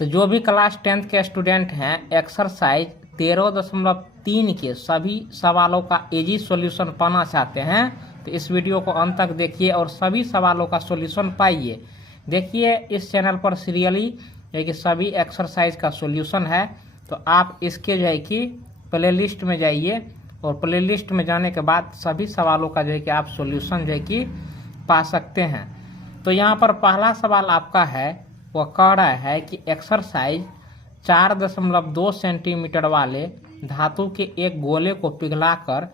तो जो भी क्लास 10th के स्टूडेंट हैं एक्सरसाइज 13.3 के सभी सवालों का इजी सॉल्यूशन पाना चाहते हैं तो इस वीडियो को अंत तक देखिए और सभी सवालों का सॉल्यूशन पाइए। देखिए इस चैनल पर सीरियली कि सभी एक्सरसाइज का सॉल्यूशन है, तो आप इसके जो है कि प्लेलिस्ट में जाइए और प्लेलिस्ट में जाने के बाद सभी सवालों का जो है कि आप सॉल्यूशन जो है कि पा सकते हैं। तो यहाँ पर पहला सवाल आपका है, वह कह रहा है कि एक्सरसाइज 4.2 सेंटीमीटर वाले धातु के एक गोले को पिघलाकर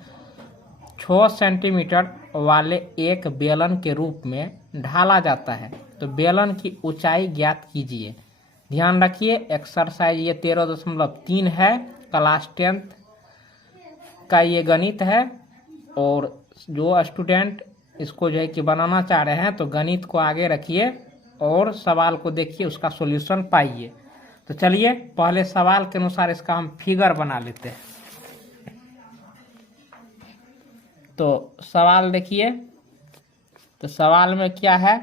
6 सेंटीमीटर वाले एक बेलन के रूप में ढाला जाता है, तो बेलन की ऊंचाई ज्ञात कीजिए। ध्यान रखिए एक्सरसाइज ये 13.3 है, क्लास 10th का ये गणित है और जो स्टूडेंट इसको जो है कि बनाना चाह रहे हैं तो गणित को आगे रखिए और सवाल को देखिए, उसका सॉल्यूशन पाइए। तो चलिए पहले सवाल के अनुसार इसका हम फिगर बना लेते हैं। तो सवाल देखिए, तो सवाल में क्या है,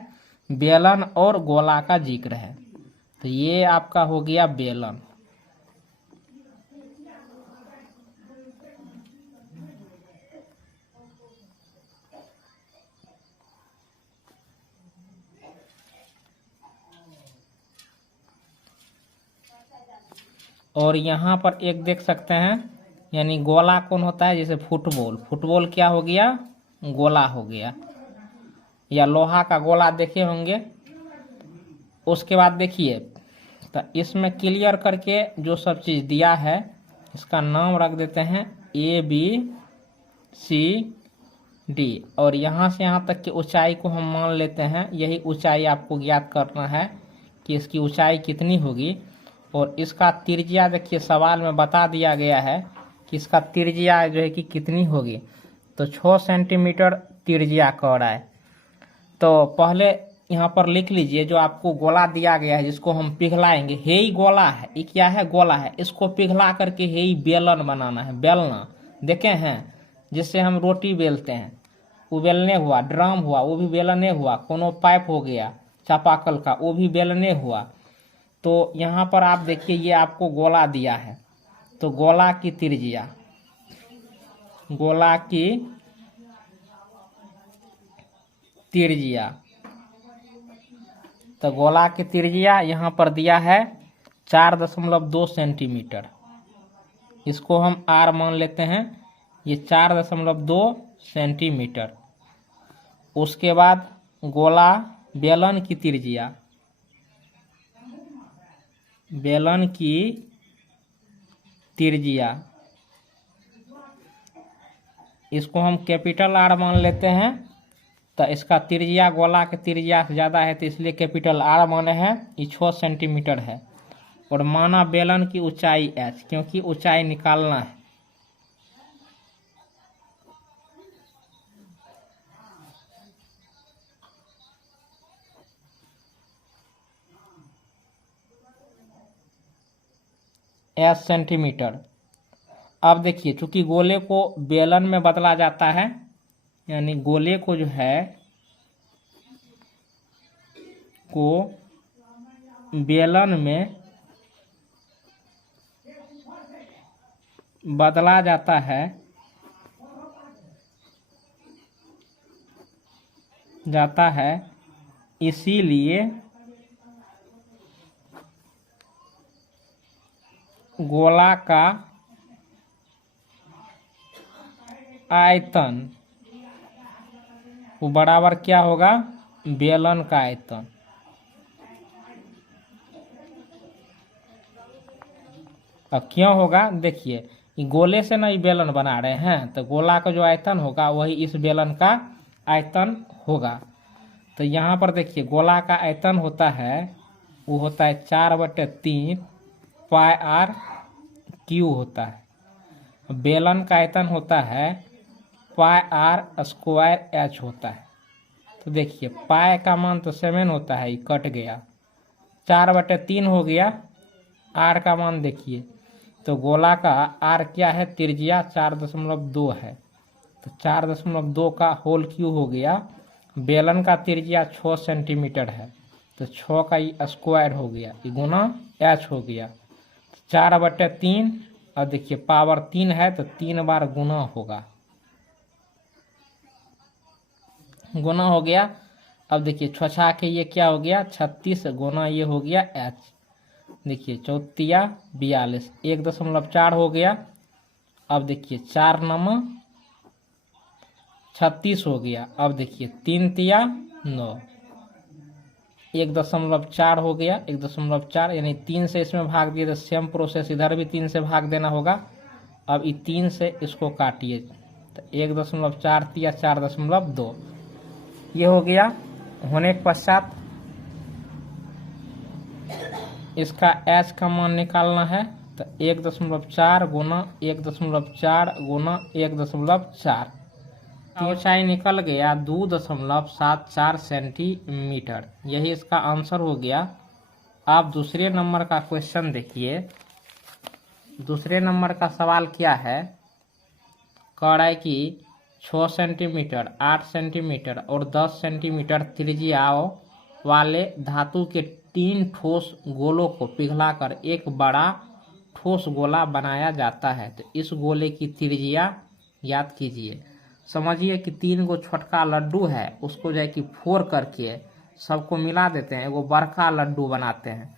बेलन और गोला का जिक्र है। तो ये आपका हो गया बेलन, और यहाँ पर एक देख सकते हैं यानी गोला कौन होता है, जैसे फुटबॉल, फुटबॉल क्या हो गया, गोला हो गया, या लोहा का गोला देखे होंगे। उसके बाद देखिए तो इसमें क्लियर करके जो सब चीज़ दिया है इसका नाम रख देते हैं ABCD, और यहाँ से यहाँ तक की ऊंचाई को हम मान लेते हैं। यही ऊंचाई आपको ज्ञात करना है कि इसकी ऊंचाई कितनी होगी। और इसका त्रिज्या देखिए सवाल में बता दिया गया है कि इसका त्रिज्या जो है कि कितनी होगी, तो 6 सेंटीमीटर त्रिज्या कह रहा है। तो पहले यहाँ पर लिख लीजिए जो आपको गोला दिया गया है जिसको हम पिघलाएंगे, हे ही गोला है, ये क्या है, गोला है। इसको पिघला करके हे ही बेलन बनाना है, बेलना देखे हैं जिससे हम रोटी बेलते हैं, वो बेलने हुआ। ड्रम हुआ वो भी बेलने हुआ, कोनो पाइप हो गया चापाकल का वो भी बेलने हुआ। तो यहाँ पर आप देखिए ये आपको गोला दिया है, तो गोला की त्रिज्या, गोला की त्रिज्या, तो गोला की त्रिज्या यहाँ पर दिया है 4.2 सेंटीमीटर। इसको हम R मान लेते हैं, ये 4.2 सेंटीमीटर। उसके बाद गोला बेलन की त्रिज्या, बेलन की त्रिज्या इसको हम कैपिटल R मान लेते हैं। तो इसका त्रिज्या गोला के त्रिज्या से ज़्यादा है तो इसलिए कैपिटल R माने हैं, ये 6 सेंटीमीटर है। और माना बेलन की ऊंचाई H, क्योंकि ऊंचाई निकालना है। H centimetre. अब देखिए चूंकि गोले को बेलन में बदला जाता है, यानी गोले को जो है को बेलन में बदला जाता है इसीलिए गोला का आयतन वो बराबर क्या होगा, बेलन का आयतन। अब क्यों होगा, देखिए ये गोले से ना ये बेलन बना रहे हैं, तो गोला का जो आयतन होगा वही इस बेलन का आयतन होगा। तो यहाँ पर देखिए गोला का आयतन होता है, वो होता है 4/3 पाई r³ होता है। बेलन का आयतन होता है पाई r² h होता है। तो देखिए पाई का मान तो 7 होता है, ये कट गया, 4/3 हो गया। r का मान देखिए, तो गोला का r क्या है, त्रिज्या 4.2 है, तो 4.2 का होल क्यूब हो गया। बेलन का त्रिज्या 6 सेंटीमीटर है, तो 6 का ये स्क्वायर हो गया, ये गुना h हो गया। 4/3 और देखिए पावर 3 है तो 3 बार गुना होगा, गुना हो गया। अब देखिए 6 के ये क्या हो गया 36 गुना ये हो गया h, देखिए 4 42 1.4 हो गया। अब देखिए 4 नम 36 हो गया। अब देखिए 3 तिया 9 1.4 हो गया 1.4, यानी 3 से इसमें भाग दिए तो सेम प्रोसेस इधर भी 3 से भाग देना होगा। अब ये 3 से इसको काटिए तो 1.4 तिया 4.2 ये हो गया। होने के पश्चात इसका h का मान निकालना है तो 1.4 गुना 1.4 गुना 1.4, ऊंचाई निकल गया 2.74 सेंटीमीटर, यही इसका आंसर हो गया। आप दूसरे नंबर का क्वेश्चन देखिए। दूसरे नंबर का सवाल क्या है, कह रहा है कि 6 सेंटीमीटर 8 सेंटीमीटर और 10 सेंटीमीटर त्रिज्या वाले धातु के 3 ठोस गोलों को पिघलाकर एक बड़ा ठोस गोला बनाया जाता है, तो इस गोले की त्रिज्या याद कीजिए। समझिए कि 3 गो छोटका लड्डू है, उसको जो है कि फोड़ करके सबको मिला देते हैं, एगो बड़का लड्डू बनाते हैं,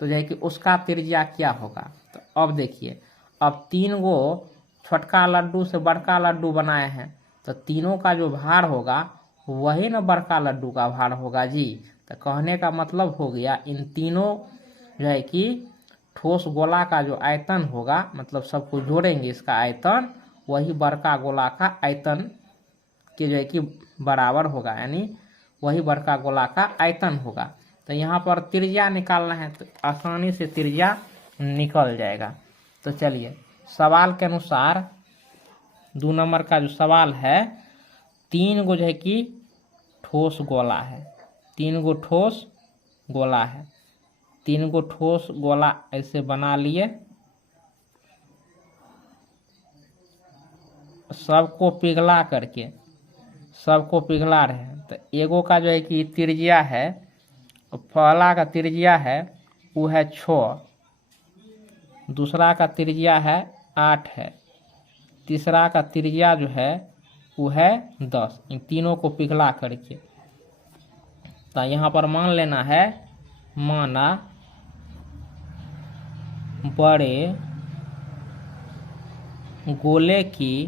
तो जो है कि उसका त्रिज्या क्या होगा। तो अब देखिए, अब 3 गो छोटका लड्डू से बड़का लड्डू बनाए हैं, तो तीनों का जो भार होगा वही ना बड़का लड्डू का भार होगा जी। तो कहने का मतलब हो गया इन तीनों जो है कि ठोस गोला का जो आयतन होगा, मतलब सबको जोड़ेंगे इसका आयतन, वही बड़का गोला का आयतन के जो है कि बराबर होगा, यानी वही बड़का गोला का आयतन होगा। तो यहाँ पर त्रिज्या निकालना है तो आसानी से त्रिज्या निकल जाएगा। तो चलिए सवाल के अनुसार 2 नंबर का जो सवाल है, 3 गो जो है कि ठोस गोला है, 3 गो ठोस गोला है, 3 गो ठोस गोला ऐसे बना लिए, सबको पिघला करके सबको पिघला रहे हैं। तो एगो का जो है कि त्रिज्या है, पहला का त्रिज्या है वो है 6, दूसरा का त्रिज्या है 8 है, तीसरा का त्रिज्या जो है वो है 10। इन तीनों को पिघला करके तो यहाँ पर मान लेना है, माना बड़े गोले की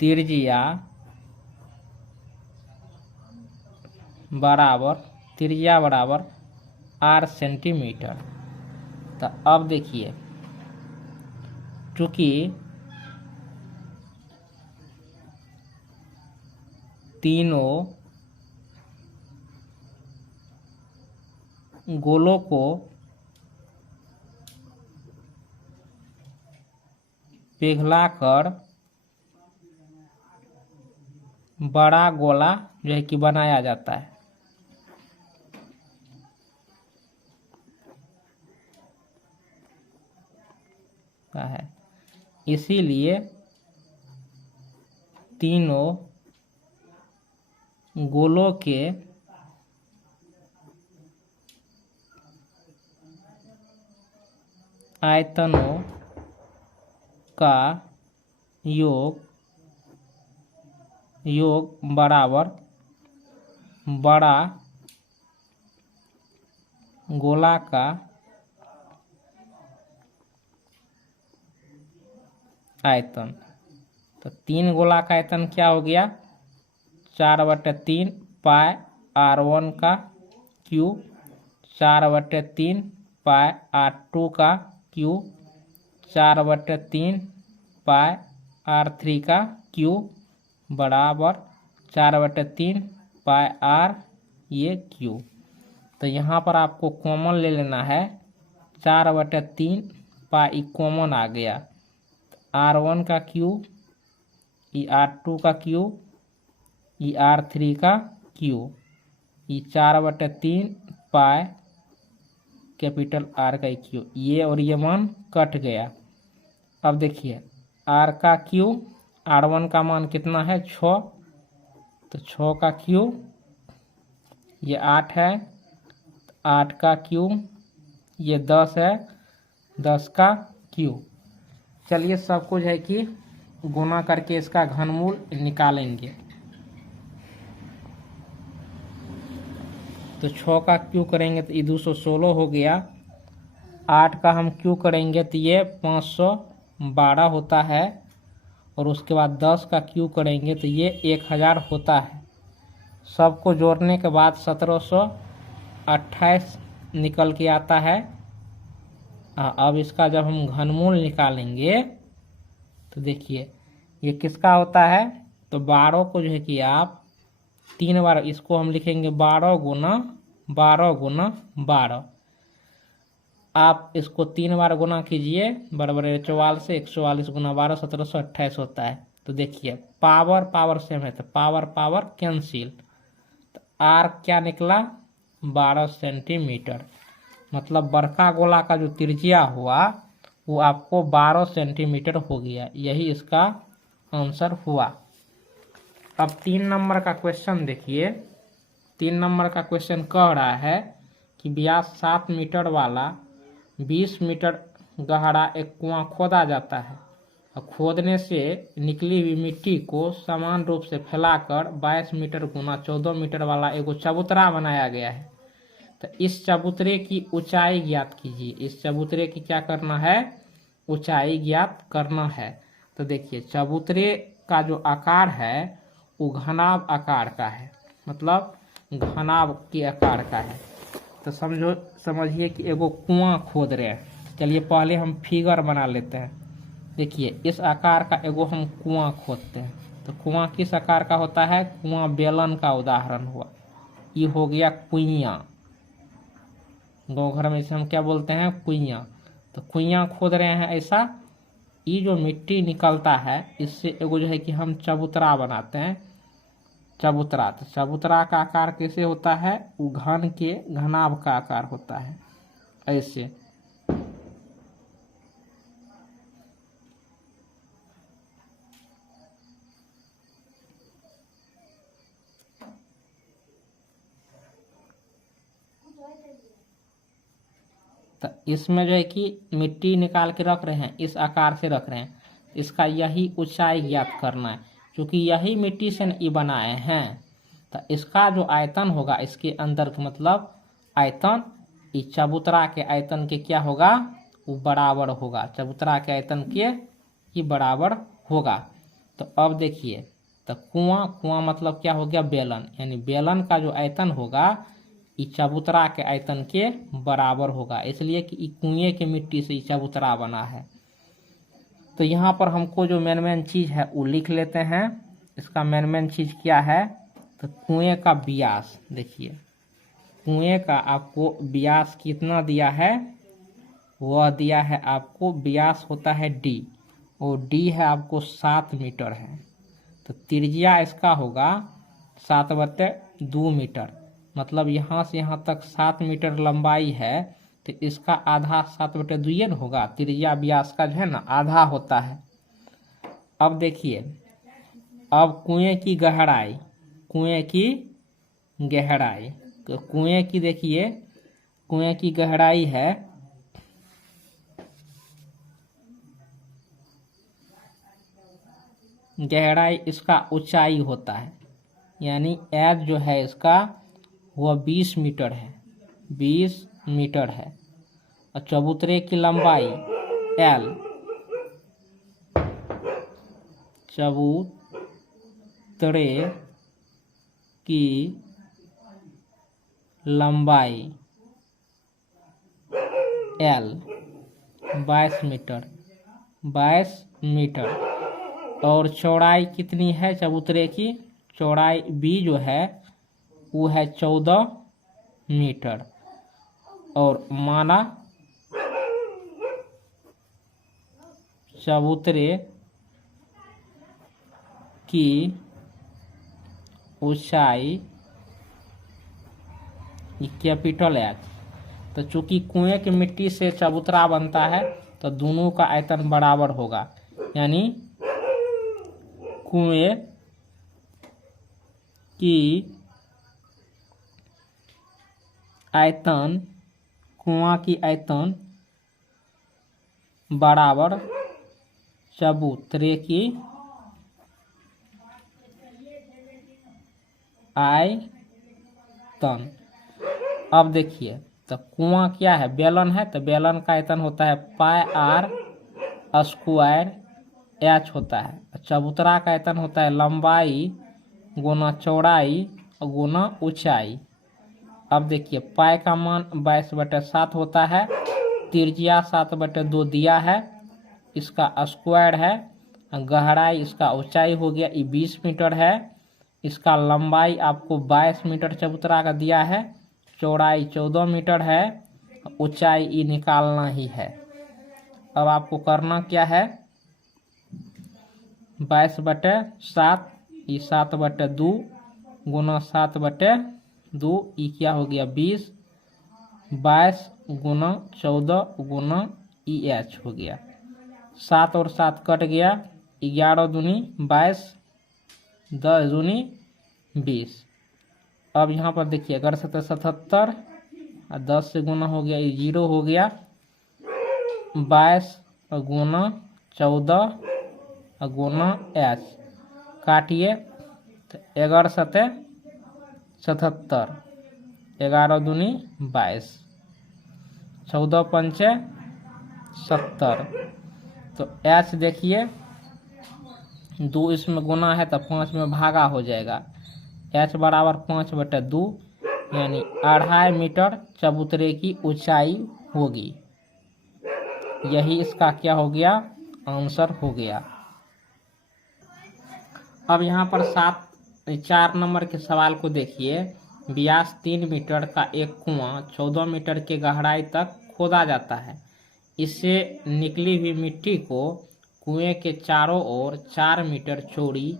त्रिज्या बराबर r सेंटीमीटर। तो अब देखिए, चूंकि तीनों गोलों को पिघलाकर बड़ा गोला जो है कि बनाया जाता है, इसीलिए तीनों गोलों के आयतनों का योग बराबर बड़ा गोला का आयतन। तो 3 गोला का आयतन क्या हो गया 4/3 पाई r1 का क्यूब, 4/3 पाई r2 का क्यूब, 4/3 पाई r3 का क्यूब बराबर 4/3 पाई r ये क्यूब। तो यहाँ पर आपको कॉमन ले लेना है, 4/3 पाई कॉमन आ गया, r1 का क्यूब, ये r2 का क्यूब, ये r3 का क्यूब, ये 4/3 पाई कैपिटल R का क्यूब, ये और ये मान कट गया। अब देखिए r का क्यूब, r1 का मान कितना है 6, तो 6 का क्यूब, ये 8 है, 8 का क्यूब, ये 10 है, 10 का क्यूब। चलिए सब कुछ है कि गुना करके इसका घनमूल निकालेंगे। तो 6 का क्यूब करेंगे तो ये 216 हो गया। 8 का हम क्यूब करेंगे तो ये 512 होता है। और उसके बाद 10 का क्यूब करेंगे तो ये 1000 होता है। सबको जोड़ने के बाद 1728 निकल के आता है। अब इसका जब हम घनमूल निकालेंगे तो देखिए ये किसका होता है। तो 12 को जो है कि आप 3 बार, इसको हम लिखेंगे 12 गुना 12 गुना 12। आप इसको 3 बार गुना कीजिए, बराबर 44, 144 गुना 12 1728 होता है। तो देखिए पावर पावर सेम है तो पावर पावर कैंसिल। तो आर क्या निकला 12 सेंटीमीटर। मतलब बड़का गोला का जो त्रिज्या हुआ वो आपको 12 सेंटीमीटर हो गया। यही इसका आंसर हुआ। अब 3 नंबर का क्वेश्चन देखिए। 3 नंबर का क्वेश्चन कह रहा है कि व्यास 7 मीटर वाला 20 मीटर गहरा एक कुआं खोदा जाता है और खोदने से निकली हुई मिट्टी को समान रूप से फैलाकर 22 मीटर गुना 14 मीटर वाला एगो चबूतरा बनाया गया है। तो इस चबूतरे की ऊंचाई ज्ञात कीजिए। इस चबूतरे की क्या करना है, ऊंचाई ज्ञात करना है। तो देखिए चबूतरे का जो आकार है वो घनाभ आकार का है, मतलब घनाभ के आकार का है। तो समझिए कि एगो कुआं खोद रहे हैं। चलिए पहले हम फिगर बना लेते हैं। देखिए इस आकार का एगो हम कुआं खोदते हैं। तो कुआं किस आकार का होता है, कुआं बेलन का उदाहरण हुआ। ये हो गया कुइयां। गाँव घर में इसे हम क्या बोलते हैं, कुइयां। तो कुइयां खोद रहे हैं ऐसा। ये जो मिट्टी निकलता है इससे एगो जो है कि हम चबूतरा बनाते हैं। चबूतरा, तो चबूतरा का आकार कैसे होता है, वो घन के घनाभ का आकार होता है ऐसे। तो इसमें जो है कि मिट्टी निकाल के रख रहे हैं, इस आकार से रख रहे हैं। इसका यही ऊंचाई ज्ञात करना है, क्योंकि यही मिट्टी से ये बनाए हैं। तो इसका जो आयतन होगा इसके अंदर का मतलब आयतन, इस चबूतरा के आयतन के क्या होगा, वो बराबर होगा। चबूतरा के आयतन के ये बराबर होगा। तो अब देखिए, तो कुआं मतलब क्या हो गया, बेलन। यानी बेलन का जो आयतन होगा इस चबूतरा के आयतन के बराबर होगा, इसलिए कि कुएं के मिट्टी से चबूतरा बना है। तो यहाँ पर हमको जो मेन चीज है वो लिख लेते हैं। इसका मेन चीज क्या है, तो कुएं का व्यास। देखिए कुएं का आपको व्यास कितना दिया है, वह दिया है आपको, व्यास होता है d, और d है आपको 7 मीटर है। तो त्रिज्या इसका होगा 7/2 मीटर। मतलब यहाँ से यहाँ तक 7 मीटर लंबाई है, तो इसका आधा 7/2 न होगा। त्रिज्या व्यास का जो है ना आधा होता है। अब देखिए, अब कुएं की गहराई, कुएं की गहराई, तो कुएं की देखिए, कुएं की गहराई है गहराई, इसका ऊंचाई होता है। यानी एज जो है इसका वह 20 मीटर है, 20 मीटर है। और चबूतरे की लंबाई L, चबूतरे की लंबाई L 22 मीटर, 22 मीटर। और चौड़ाई कितनी है चबूतरे की, चौड़ाई B जो है वो है 14 मीटर। और माना चबूतरे की ऊंचाई कैपिटल H। तो चूंकि कुएं की मिट्टी से चबूतरा बनता है तो दोनों का आयतन बराबर होगा। यानी कुएं की आयतन, कुआं की आयतन बराबर चबूतरे की आयतन। अब देखिए, तो कुआं क्या है, बेलन है, तो बेलन का आयतन होता है पाई आर स्क्वायर एच होता है। चबूतरा का आयतन होता है लंबाई गुना चौड़ाई गुना ऊंचाई। अब देखिए, पाई का मान 22/7 होता है, त्रिज्या 7/2 दिया है, इसका स्क्वायर है, गहराई इसका ऊंचाई हो गया, ये 20 मीटर है, इसका लंबाई आपको 22 मीटर चबूतरा का दिया है, चौड़ाई 14 मीटर है, ऊंचाई ये निकालना ही है। अब आपको करना क्या है, 22/7 ये 7/2 गुना 7/2 ये क्या हो गया 20, 22 गुना 14 गुना EH हो गया, 7 और 7 कट गया, 11 दूनी 22, 10 दूनी 20। अब यहाँ पर देखिए, अगर 77 और 10 से गुना हो गया, ये 0 हो गया, 22 गुना 14 गुना H काटिए, तो 11 सते 77, 11 दूनी 22, 14 पंचे 70। तो H देखिए, 2 इसमें गुना है तो 5 में भागा हो जाएगा, H बराबर 5/2 यानी 2.5 मीटर चबूतरे की ऊंचाई होगी। यही इसका क्या हो गया, आंसर हो गया। अब यहाँ पर 4 नंबर के सवाल को देखिए। व्यास 3 मीटर का एक कुआं 14 मीटर के गहराई तक खोदा जाता है। इससे निकली हुई मिट्टी को कुएं के चारों ओर 4 मीटर चौड़ी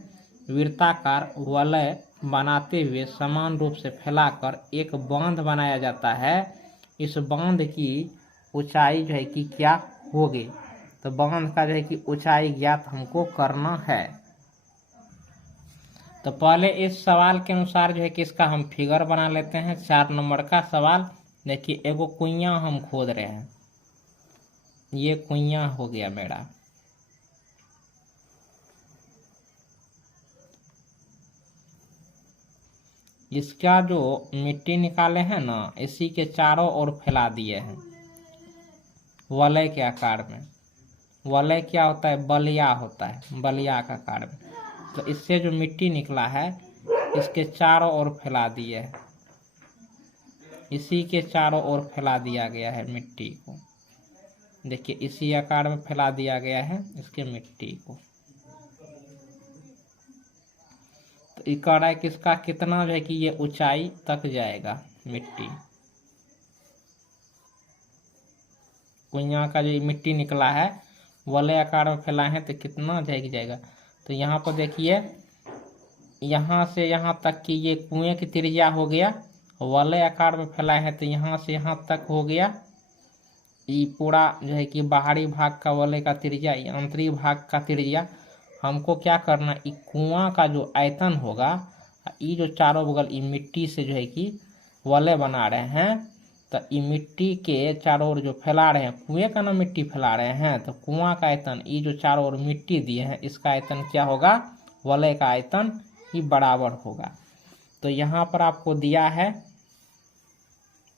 वृत्ताकार वलय बनाते हुए समान रूप से फैलाकर एक बांध बनाया जाता है। इस बांध की ऊंचाई जो है कि क्या होगी, तो बांध का जो है कि ऊंचाई ज्ञात हमको करना है। तो पहले इस सवाल के अनुसार जो है कि इसका हम फिगर बना लेते हैं। 4 नंबर का सवाल देखिए, एगो कुइयां हम खोद रहे हैं, ये कुइयां हो गया मेरा। इसका जो मिट्टी निकाले हैं ना, इसी के चारों ओर फैला दिए हैं वलय के आकार में। वलय क्या होता है, बलिया होता है, बलिया का आकार में। तो इससे जो मिट्टी निकला है इसके चारों ओर फैला दिए है, इसी के चारों ओर फैला दिया गया है मिट्टी को। देखिए, इसी आकार में फैला दिया गया है इसके मिट्टी को। तो ये कह रहा है कि इसका कितना जो है कि ये ऊंचाई तक जाएगा मिट्टी। कुइयां का जो मिट्टी निकला है वलय आकार में फैला है, तो कितना जाएगा। तो यहाँ पर देखिए, यहाँ से यहाँ तक की ये कुएं की त्रिज्या हो गया, वलय आकार में फैला है तो यहाँ से यहाँ तक हो गया। ये पूरा जो है कि बाहरी भाग का वलय का त्रिज्या, ये आंतरिक भाग का त्रिज्या। हमको क्या करना, ये कुआं का जो आयतन होगा, ये जो चारों बगल ये मिट्टी से जो है कि वलय बना रहे हैं, तो ये मिट्टी के चारों ओर जो फैला रहे हैं, कुएं का ना मिट्टी फैला रहे हैं, तो कुआं का आयतन, ये जो चारों ओर मिट्टी दिए हैं इसका आयतन क्या होगा, वलय का आयतन ही बराबर होगा। तो यहाँ पर आपको दिया है,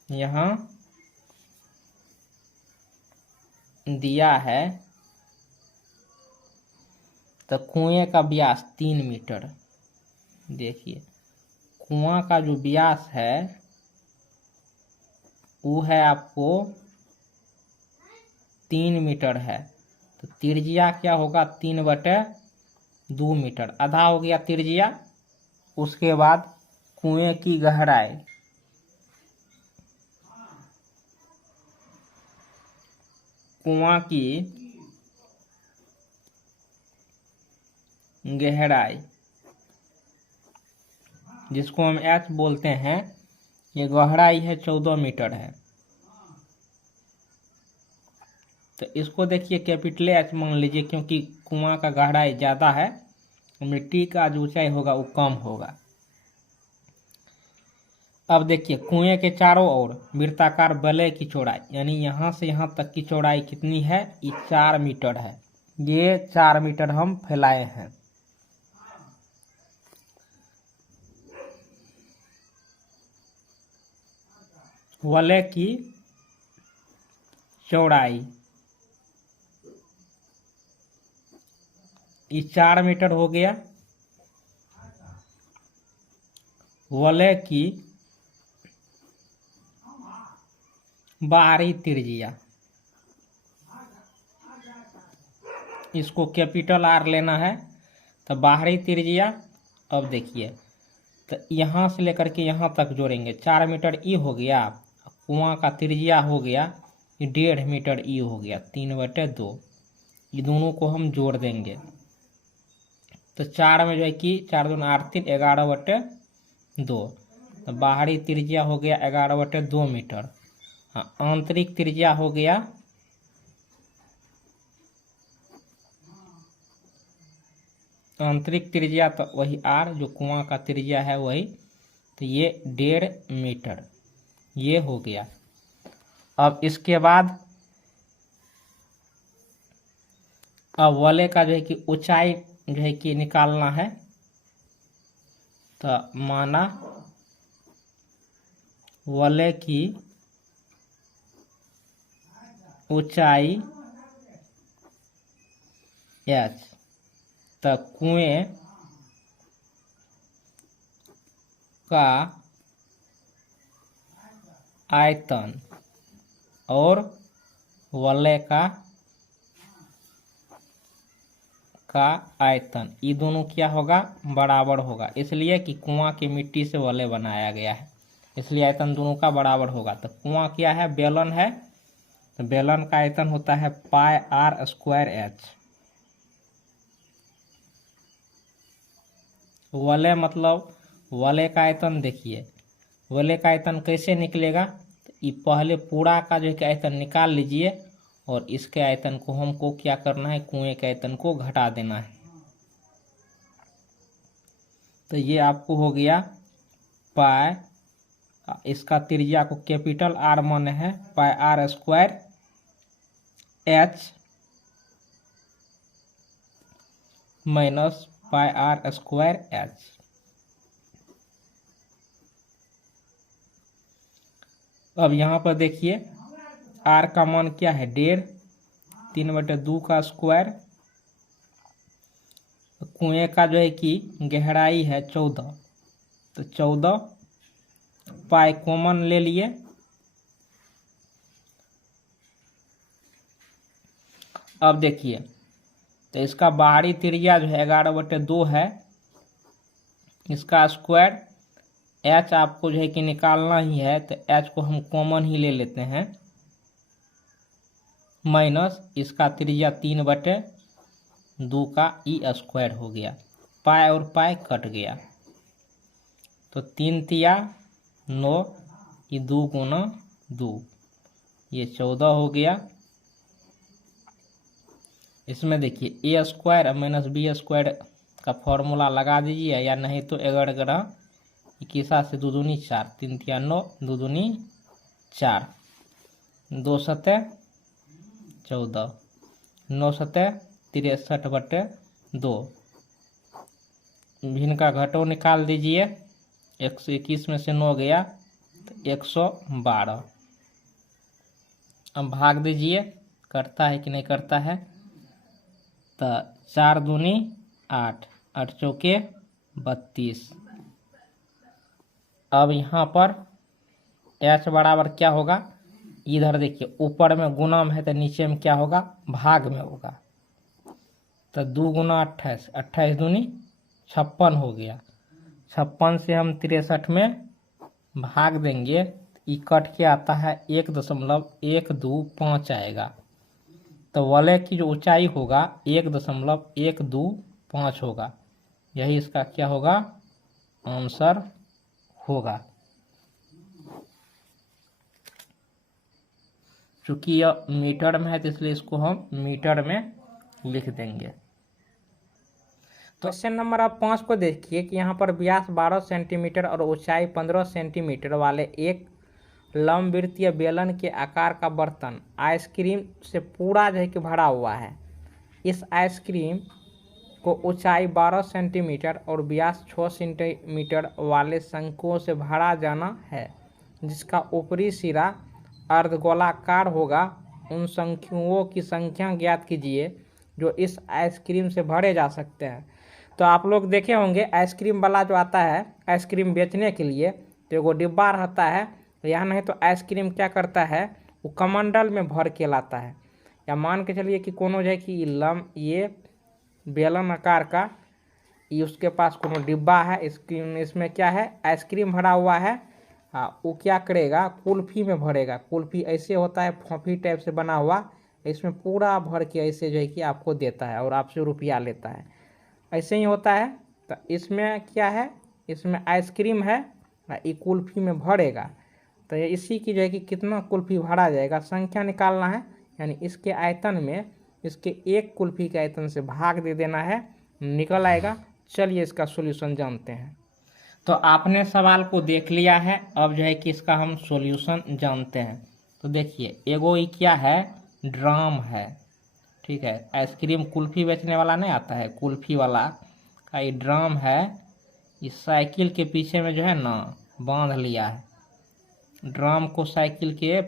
यहाँ दिया है तो कुएं का व्यास 3 मीटर। देखिए, कुआं का जो व्यास है वो है आपको 3 मीटर है, तो त्रिज्या क्या होगा, 3/2 मीटर, आधा हो गया त्रिज्या। उसके बाद कुएं की गहराई, कुआं की गहराई जिसको हम H बोलते हैं, ये गहराई है 14 मीटर है। तो इसको देखिए कैपिटल H मान लीजिए, क्योंकि कुआं का गहराई ज़्यादा है, मिट्टी का जो ऊंचाई होगा वो कम होगा। अब देखिए कुएं के चारों ओर वृत्ताकार वलय की चौड़ाई, यानी यहाँ से यहाँ तक की चौड़ाई कितनी है, ये 4 मीटर है। ये 4 मीटर हम फैलाए हैं। वलय की चौड़ाई ये 4 मीटर हो गया। वलय की बाहरी त्रिज्या, इसको कैपिटल आर लेना है। तो बाहरी त्रिज्या, अब देखिए तो यहाँ से लेकर के यहाँ तक जोड़ेंगे, 4 मीटर ई हो गया, कुआं का त्रिज्या हो गया 1.5 मीटर ई हो गया, 3/2। ये दोनों को हम जोड़ देंगे तो 4 में जो है कि 4 दूनी 8, 3 11/2। तो बाहरी त्रिज्या हो गया 11/2 मीटर। हाँ, आंतरिक त्रिज्या हो गया आंतरिक त्रिज्या तो वही आर, जो कुआं का त्रिज्या है वही, तो ये 1.5 मीटर ये हो गया। अब इसके बाद अब वलय का जो है कि ऊंचाई जो है कि निकालना है। तो माना वलय की ऊंचाई h, तो कुएं का आयतन और वलय का आयतन, ये दोनों क्या होगा, बराबर होगा, इसलिए कि कुआं की मिट्टी से वलय बनाया गया है, इसलिए आयतन दोनों का बराबर होगा। तो कुआं क्या है, बेलन है, तो बेलन का आयतन होता है πr²h। वलय मतलब वलय का आयतन, देखिए वलय का आयतन कैसे निकलेगा, तो ये पहले पूरा का जो है आयतन निकाल लीजिए और इसके आयतन को हमको क्या करना है, कुएं के आयतन को घटा देना है। तो ये आपको हो गया पाई, इसका त्रिज्या को कैपिटल आर माने है, πr² h minus πr² h। अब यहाँ पर देखिए आर का मान क्या है, 1.5, 3/2 का स्क्वायर। कुएं का जो है कि गहराई है 14, तो 14 पाई कॉमन ले लिए। अब देखिए तो इसका बाहरी त्रिज्या जो है 11/2 है, इसका स्क्वायर h आपको जो है कि निकालना ही है, तो h को हम कॉमन ही ले लेते हैं, माइनस इसका त्रिज्या 3/2 का ई स्क्वायर हो गया, पाई और पाई कट गया, तो 3 तिया 9, ये 2 गुना 2, ये 14 हो गया। इसमें देखिए a square minus b square का फॉर्मूला लगा दीजिए, या नहीं तो 11 21 से 2 दूनी 4, 3 तिया 9, 2 दूनी 4, 2 सतह 14, 9 सतह 63/2। भिन्न का घटो निकाल दीजिए, 121 में से 9 गया तो 112। अब भाग दीजिए, करता है कि नहीं करता है, तो 4 दूनी 8, 8 चौके 32। अब यहाँ पर h बराबर क्या होगा, इधर देखिए ऊपर में गुणम है तो नीचे में क्या होगा, भाग में होगा, तो 2 गुना 28, 28 दूनी 56 हो गया, 56 से हम 63 में भाग देंगे, ई कट के आता है 1.125 आएगा, तो वलय की जो ऊंचाई होगा 1.125 होगा, यही इसका क्या होगा, आंसर होगा। चूंकि यह मीटर में है तो इसलिए इसको हम मीटर में लिख देंगे। क्वेश्चन नंबर आप 5 को देखिए कि यहाँ पर व्यास 12 सेंटीमीटर और ऊंचाई 15 सेंटीमीटर वाले एक लंबवृत्तीय बेलन के आकार का बर्तन आइसक्रीम से पूरा जो है कि भरा हुआ है। इस आइसक्रीम को ऊंचाई 12 सेंटीमीटर और व्यास 6 सेंटीमीटर वाले शंकुओं से भरा जाना है, जिसका ऊपरी सिरा अर्धगोलाकार होगा। उन शंकुओं की संख्या ज्ञात कीजिए जो इस आइसक्रीम से भरे जा सकते हैं। तो आप लोग देखे होंगे आइसक्रीम वाला जो आता है आइसक्रीम बेचने के लिए, तो वो डिब्बा रहता है, या नहीं तो आइसक्रीम क्या करता है वो कमंडल में भर के लाता है। या मान के चलिए कि कोनो जो है कि ये बेलन आकार का ये उसके पास कोनो डिब्बा है, इसमें क्या है आइसक्रीम भरा हुआ है। वो क्या करेगा कुल्फी में भरेगा। कुल्फी ऐसे होता है फोफी टाइप से बना हुआ, इसमें पूरा भर के ऐसे जो है कि आपको देता है और आपसे रुपया लेता है। ऐसे ही होता है। तो इसमें क्या है, इसमें आइसक्रीम है, ये कुल्फी में भरेगा। तो ये इसी की जो है कि कितना कुल्फी भरा जाएगा संख्या निकालना है, यानी इसके आयतन में इसके एक कुल्फी के आयतन से भाग दे देना है, निकल आएगा। चलिए इसका सॉल्यूशन जानते हैं। तो आपने सवाल को देख लिया है, अब जो है कि इसका हम सॉल्यूशन जानते हैं। तो देखिए एगो ये क्या है ड्राम है, ठीक है। आइसक्रीम कुल्फी बेचने वाला नहीं आता है, कुल्फी वाला का ये ड्राम है। इस साइकिल के पीछे में जो है ना बांध लिया है, ड्राम को साइकिल के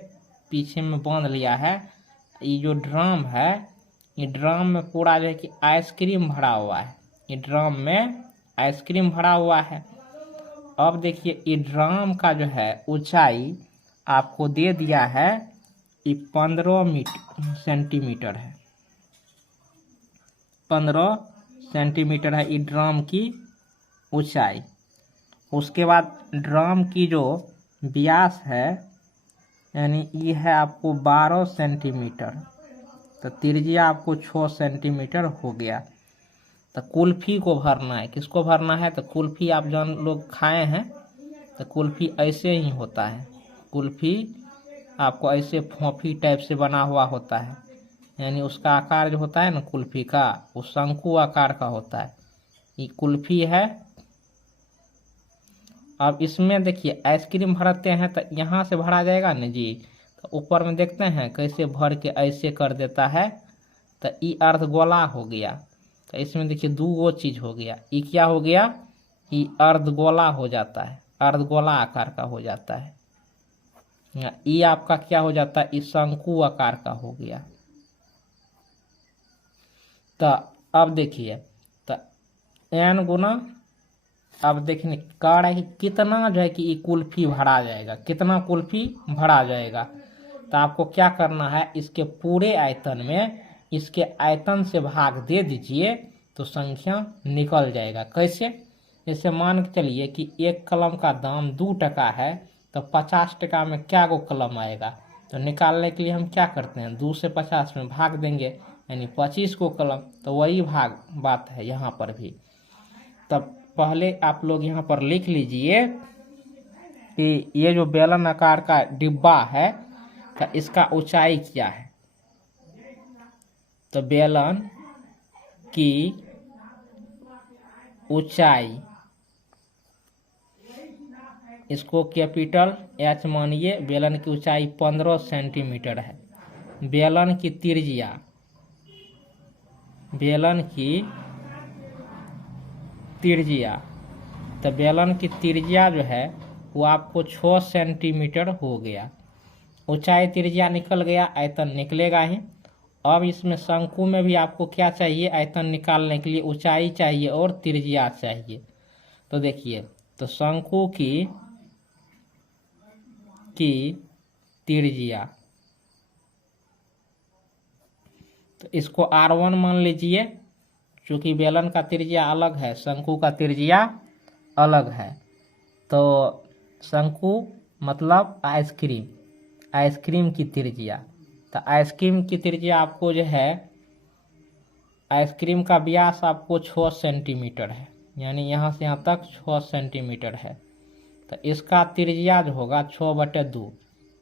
पीछे में बांध लिया है। ये जो ड्राम है ये ड्राम में पूरा जो है कि आइसक्रीम भरा हुआ है, ये ड्राम में आइसक्रीम भरा हुआ है। अब देखिए ये ड्राम का जो है ऊंचाई आपको दे दिया है, ये 15 सेंटीमीटर है, 15 सेंटीमीटर है ये ड्राम की ऊंचाई। उसके बाद ड्राम की जो व्यास है यानी ये है आपको 12 सेंटीमीटर, तो त्रिज्या आपको 6 सेंटीमीटर हो गया। तो कुल्फी को भरना है, किसको भरना है, तो कुल्फी आप जो लोग खाए हैं तो कुल्फी ऐसे ही होता है। कुल्फी आपको ऐसे फोफी टाइप से बना हुआ होता है, यानी उसका आकार जो होता है ना कुल्फी का वो शंकु आकार का होता है। ये कुल्फी है। अब इसमें देखिए आइसक्रीम भरते हैं तो यहाँ से भरा जाएगा ना जी, तो ऊपर में देखते हैं कैसे भर के ऐसे कर देता है, तो ये अर्धगोला हो गया। तो इसमें देखिए दो चीज हो गया, ये क्या हो गया, ये अर्धगोला हो जाता है, अर्धगोला आकार का हो जाता है। ये आपका क्या हो जाता है, ये शंकु आकार का हो गया। तो अब देखिए तो n गुना, अब देखिए कह रहा है कि कितना जो है कि ये कुल्फी भरा जाएगा, कितना कुल्फी भरा जाएगा। तो आपको क्या करना है, इसके पूरे आयतन में इसके आयतन से भाग दे दीजिए तो संख्या निकल जाएगा। कैसे, जैसे मान के चलिए कि एक कलम का दाम 2 टका है, तो 50 टका में क्या गो कलम आएगा। तो निकालने के लिए हम क्या करते हैं 2 से 50 में भाग देंगे, यानी 25 को कलम। तो वही भाग बात है यहाँ पर भी। तब पहले आप लोग यहाँ पर लिख लीजिए कि ये जो बेलन आकार का डिब्बा है तो इसका ऊंचाई क्या है। तो बेलन की ऊंचाई, इसको कैपिटल H मानिए, बेलन की ऊंचाई 15 सेंटीमीटर है। बेलन की त्रिज्या, बेलन की त्रिज्या, तो बेलन की त्रिज्या जो है वो आपको 6 सेंटीमीटर हो गया। ऊंचाई त्रिज्या निकल गया, आयतन निकलेगा ही। अब इसमें शंकु में भी आपको क्या चाहिए, आयतन निकालने के लिए ऊंचाई चाहिए और त्रिज्या चाहिए। तो देखिए तो शंकु की त्रिज्या, तो इसको R1 मान लीजिए, क्योंकि बेलन का त्रिज्या अलग है, शंकु का त्रिज्या अलग है। तो शंकु मतलब आइसक्रीम, आइसक्रीम की त्रिज्या। तो आइसक्रीम की त्रिज्या आपको जो है, आइसक्रीम का व्यास आपको 6 सेंटीमीटर है, यानी यहाँ से यहाँ तक 6 सेंटीमीटर है। तो इसका त्रिज्या जो होगा 6/2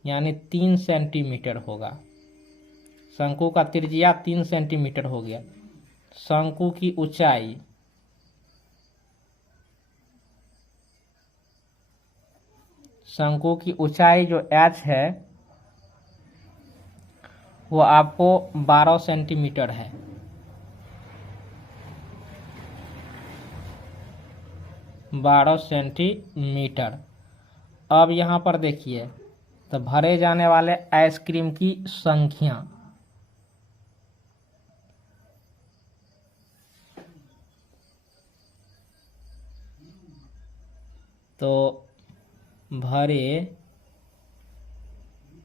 यानी 3 सेंटीमीटर होगा। शंकु का त्रिज्या 3 सेंटीमीटर हो गया। शंकु की ऊंचाई शंकु की ऊंचाई जो h है वो आपको 12 सेंटीमीटर है। बारह सेंटीमीटर। अब यहाँ पर देखिए, तो भरे जाने वाले आइसक्रीम की संख्या, तो भरे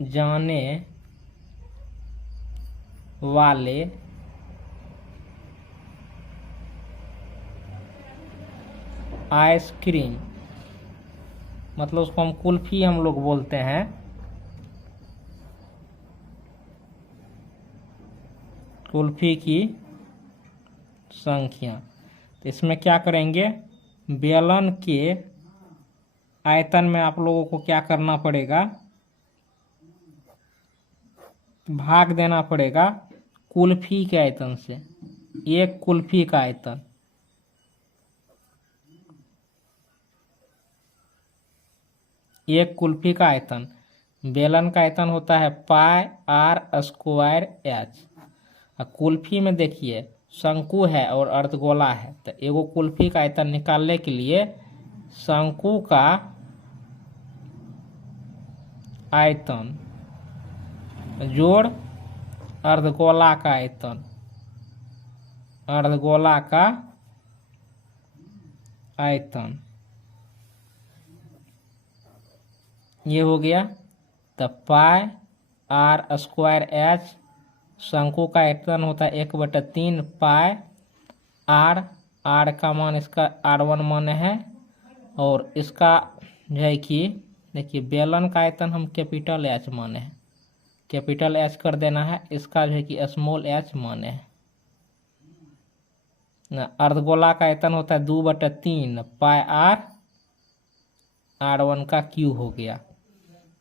जाने वाले आइसक्रीम, मतलब उसको हम कुल्फी हम लोग बोलते हैं, कुल्फी की संख्या। तो इसमें क्या करेंगे, बेलन के आयतन में आप लोगों को क्या करना पड़ेगा, भाग देना पड़ेगा कुल्फी के आयतन से। एक कुल्फी का आयतन, एक कुल्फी का आयतन, बेलन का आयतन होता है पाई आर स्क्वायर एच। कुल्फी में देखिए शंकु है और अर्धगोला है, तो एगो कुल्फी का आयतन निकालने के लिए शंकु का आयतन जोड़ अर्धगोला का आयतन, अर्धगोला का आयतन, ये हो गया। तो पाई आर स्क्वायर एच, शंकु का आयतन होता है 1/3 पाई आर, आर का मान इसका R1 मान है, और इसका जो है कि देखिए बेलन का आयतन हम कैपिटल एच माने हैं, कैपिटल एच कर देना है, इसका जो है कि स्मॉल एच माने हैं। अर्धगोला का आयतन होता है 2/3 पाई आर, R1 का क्यू हो गया।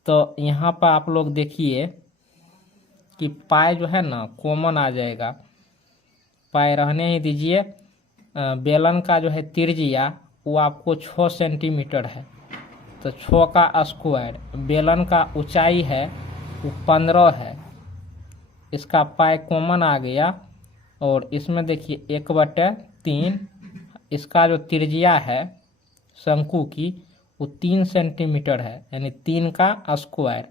तो यहाँ पर आप लोग देखिए कि पाई जो है ना कॉमन आ जाएगा, पाई रहने ही दीजिए। बेलन का जो है त्रिज्या वो आपको 6 सेंटीमीटर है, तो 6 का स्क्वायर, बेलन का ऊंचाई है वो 15 है, इसका पाई कॉमन आ गया। और इसमें देखिए 1/3, इसका जो त्रिज्या है शंकु की वो 3 सेंटीमीटर है, यानी 3 का स्क्वायर।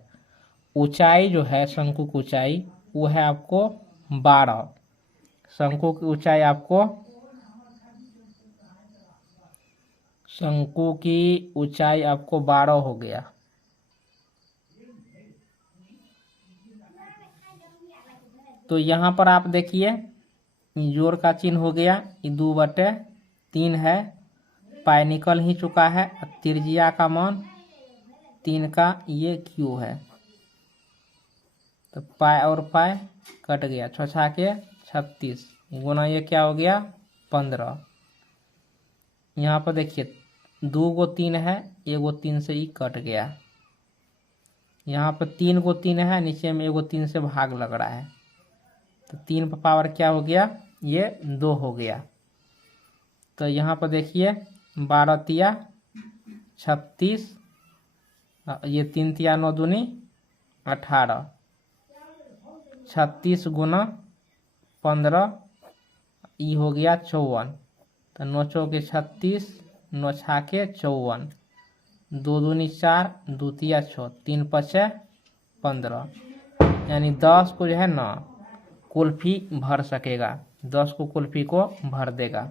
ऊंचाई जो है शंकु की ऊंचाई वो है आपको 12, शंकु की ऊंचाई आपको, शंकु की ऊंचाई आपको 12 हो गया। तो यहाँ पर आप देखिए जोड़ का चिन्ह हो गया, ये 2/3 है, पाई निकल ही चुका है, त्रिज्या का मान 3 का ये क्यू है, तो पाई और पाई कट गया, 6 के 36 गुना ये क्या हो गया 15। यहाँ पर देखिए 2 गो 3 है, 1 गो 3 से ही कट गया, यहाँ पर 3 गो 3 है, नीचे में 1 गो 3 से भाग लग रहा है, तो 3 पर पावर क्या हो गया, ये 2 हो गया। तो यहाँ पर देखिए 12 तिया 36, ये 3 तिया 9 दूनी 18, 36 गुना 15, ये हो गया 54। तो 9 चौके 36, 9 छाके 54, 2 दूनी 4, 2 तिया 6, 3 पचे 15, यानी 10 को जो है ना कुल्फी भर सकेगा, 10 को कुल्फी को भर देगा।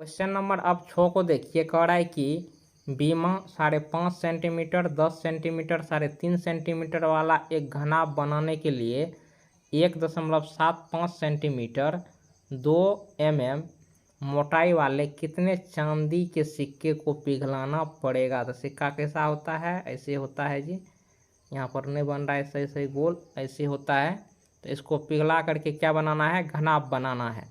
क्वेश्चन नंबर अब 6 को देखिए, कह रहा है कि बीमा 5.5 सेंटीमीटर, 10 सेंटीमीटर, 3.5 सेंटीमीटर वाला एक घनाभ बनाने के लिए 1.75 सेंटीमीटर 2 mm मोटाई वाले कितने चांदी के सिक्के को पिघलाना पड़ेगा। तो सिक्का कैसा होता है, ऐसे होता है जी, यहाँ पर नहीं बन रहा है सही सही गोल, ऐसे होता है। तो इसको पिघला करके क्या बनाना है, घनाभ बनाना है।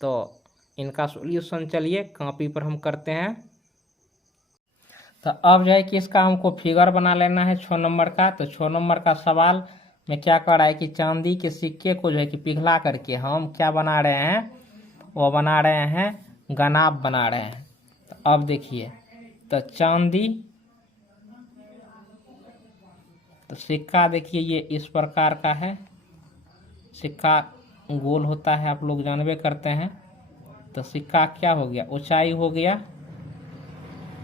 तो इनका सॉल्यूशन चलिए कॉपी पर हम करते हैं। तो अब जो है कि इसका हमको फिगर बना लेना है 6 नंबर का। तो 6 नंबर का सवाल में क्या कर रहा है कि चांदी के सिक्के को जो है कि पिघला करके हम क्या बना रहे हैं, वो बना रहे हैं घनाभ बना रहे हैं। तो अब देखिए, तो चांदी तो सिक्का देखिए ये इस प्रकार का है, सिक्का गोल होता है, आप लोग जानबे करते हैं। तो सिक्का क्या हो गया, ऊंचाई हो गया,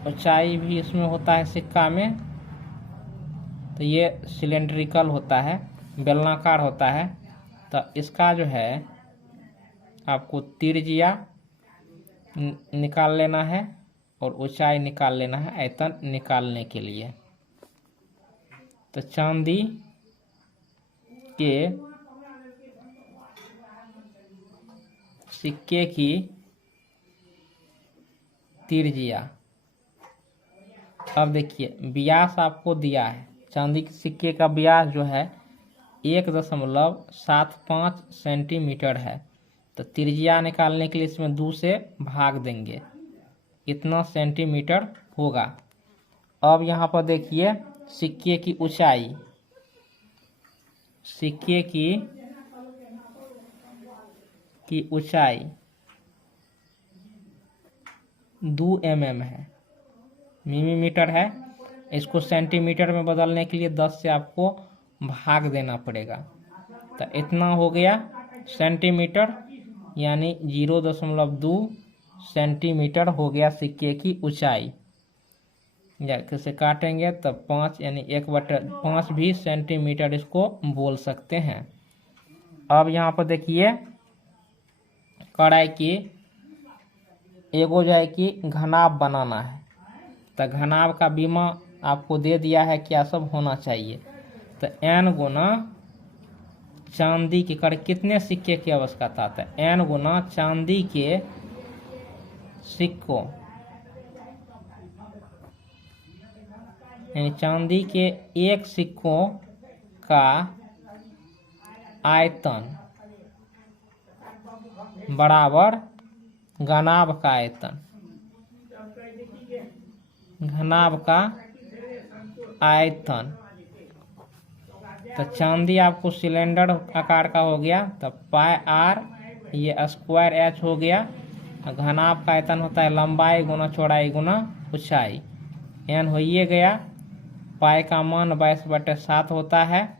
ऊंचाई भी इसमें होता है सिक्का में। तो ये सिलेंड्रिकल होता है, बेलनाकार होता है। तो इसका जो है आपको त्रिज्या निकाल लेना है और ऊंचाई निकाल लेना है आयतन निकालने के लिए। तो चांदी के सिक्के की त्रिज्या, अब देखिए व्यास आपको दिया है, चांदी के सिक्के का व्यास जो है 1.75 सेंटीमीटर है। तो त्रिज्या निकालने के लिए इसमें 2 से भाग देंगे, इतना सेंटीमीटर होगा। अब यहाँ पर देखिए सिक्के की ऊंचाई, सिक्के की ऊंचाई 2 mm है, मिलीमीटर है। इसको सेंटीमीटर में बदलने के लिए 10 से आपको भाग देना पड़ेगा। तो इतना हो गया सेंटीमीटर, यानी 0.2 सेंटीमीटर हो गया सिक्के की ऊंचाई। जैसे काटेंगे तब 5 यानी 1/5 भी सेंटीमीटर इसको बोल सकते हैं। अब यहाँ पर देखिए कढ़ाई की एगो जाए कि घनाभ बनाना है। तो घनाभ का बीमा आपको दे दिया है, क्या सब होना चाहिए। तो n गुना चांदी के कर कितने सिक्के की आवश्यकता था, n गुना चांदी के सिक्कों, यानी चांदी के एक सिक्कों का आयतन बराबर घनाभ का आयतन, घनाभ का आयतन। तो चांदी आपको सिलेंडर आकार का हो गया, तो पाई आर ये स्क्वायर एच हो गया। घनाभ का आयतन होता है लंबाई गुना चौड़ाई गुना ऊंचाई, एन हो ये गया। पाई का मान 22/7 होता है,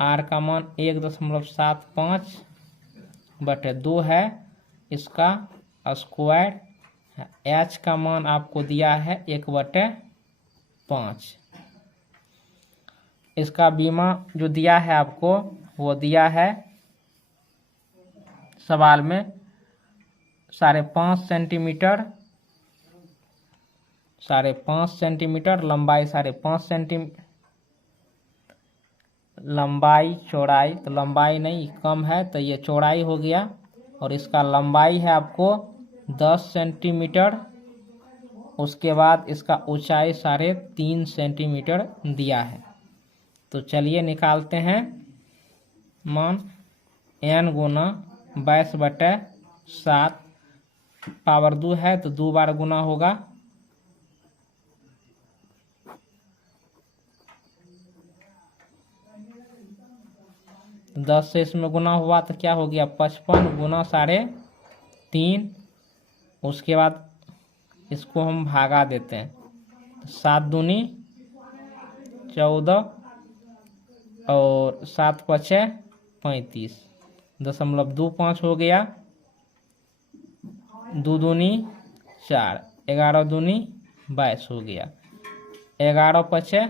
आर का मान 1.75/2 है इसका स्क्वायर। एच का मान आपको दिया है 1/5। इसका बीमा जो दिया है आपको वो दिया है सवाल में 5.5 सेंटीमीटर, 5.5 सेंटीमीटर लंबाई, 5.5 सेंटीमीटर लंबाई, चौड़ाई तो लंबाई नहीं कम है तो ये चौड़ाई हो गया। और इसका लंबाई है आपको 10 सेंटीमीटर। उसके बाद इसका ऊंचाई 3.5 सेंटीमीटर दिया है। तो चलिए निकालते हैं मान। n गुना 22/7 पावर 2 है तो 2 बार गुना होगा। 10 से इसमें गुना हुआ तो क्या हो गया 55 गुना 3.5। उसके बाद इसको हम भागा देते हैं, 7 दूनी 14 और 7 पचे 35.25 हो गया। 2 दूनी 4, 11 दूनी 22 हो गया। 11 पचे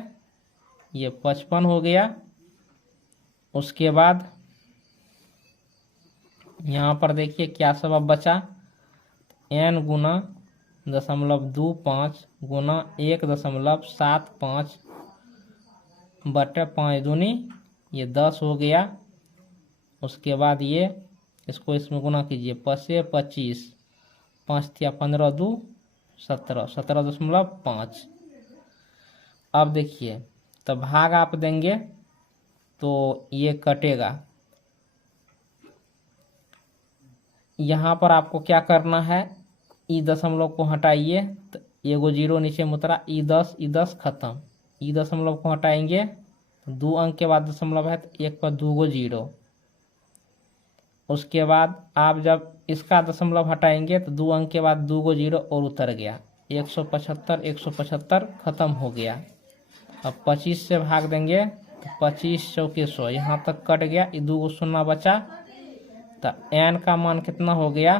ये 55 हो गया। उसके बाद यहाँ पर देखिए क्या सब अब बचा, n गुना 0.25 गुना 1.75/5 दूनी ये 10 हो गया। उसके बाद ये इसको इसमें गुना कीजिए, 25 5 या 15 2 17 17.5। अब देखिए तो भाग आप देंगे तो ये कटेगा। यहाँ पर आपको क्या करना है, ई दशमलव को हटाइए तो एगो 0 नीचे मुतरा, ई10 खत्म। ई दशमलव को हटाएंगे 2 अंक के बाद दशमलव है तो 1 पर 2 गो 0। उसके बाद आप जब इसका दशमलव हटाएंगे तो 2 अंक के बाद 2 गो 0 और उतर गया, 175 खत्म हो गया। अब 25 से भाग देंगे तो 25 चौके 100, यहाँ तक कट गया, ये 2 शून्य बचा, तो n का मान कितना हो गया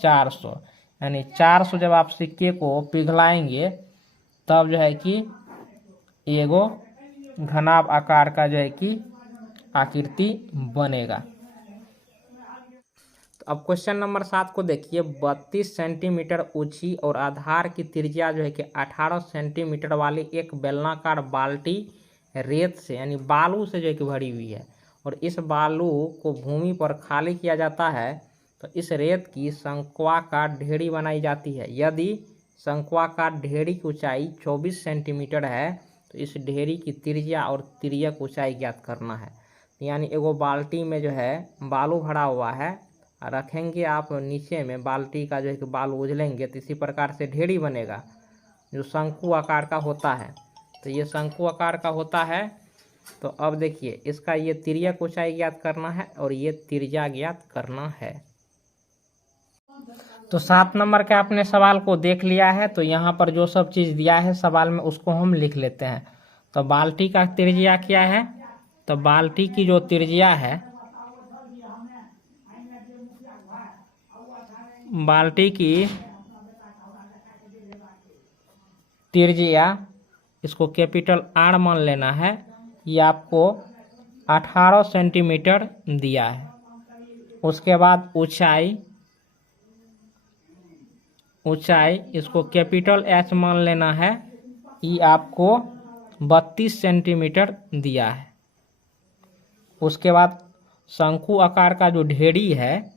400। यानी 400 जब आप सिक्के को पिघलाएंगे तब जो है कि एगो घनाभ आकार का जो है कि आकृति बनेगा। तो अब क्वेश्चन नंबर 7 को देखिए। 32 सेंटीमीटर ऊंची और आधार की त्रिज्या जो है कि 18 सेंटीमीटर वाली एक बेलनाकार बाल्टी रेत से यानी बालू से जो है कि भरी हुई है, और इस बालू को भूमि पर खाली किया जाता है, तो इस रेत की शंक्वाकार ढेरी बनाई जाती है। यदि शंक्वाकार ढेरी की ऊंचाई 24 सेंटीमीटर है तो इस ढेरी की त्रिज्या और तिर्यक ऊंचाई ज्ञात करना है। यानी एगो बाल्टी में जो है बालू भरा हुआ है, रखेंगे आप नीचे में बाल्टी का जो है कि बालू उजलेंगे तो इसी प्रकार से ढेरी बनेगा जो शंकु आकार का होता है। तो ये शंकु आकार का होता है। तो अब देखिए इसका ये तिर्यक ऊंचाई ज्ञात करना है और ये त्रिज्या ज्ञात करना है। तो 7 नंबर के आपने सवाल को देख लिया है। तो यहाँ पर जो सब चीज़ दिया है सवाल में उसको हम लिख लेते हैं। तो बाल्टी का त्रिज्या क्या है? तो बाल्टी की जो त्रिज्या है, बाल्टी की त्रिज्या इसको कैपिटल R मान लेना है। ये आपको 18 सेंटीमीटर दिया है। उसके बाद ऊंचाई इसको कैपिटल H मान लेना है। ये आपको 32 सेंटीमीटर दिया है। उसके बाद शंकु आकार का जो ढेरी है,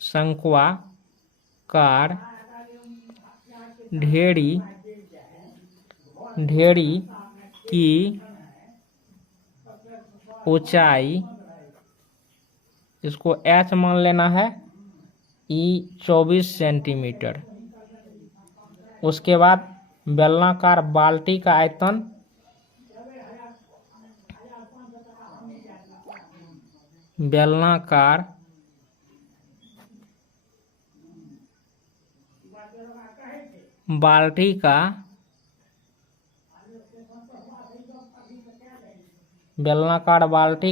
शंक्वाकार ढेरी की ऊंचाई इसको H मान लेना है, ई 24 सेंटीमीटर। उसके बाद बेलनाकार बाल्टी का आयतन, बेलनाकार बाल्टी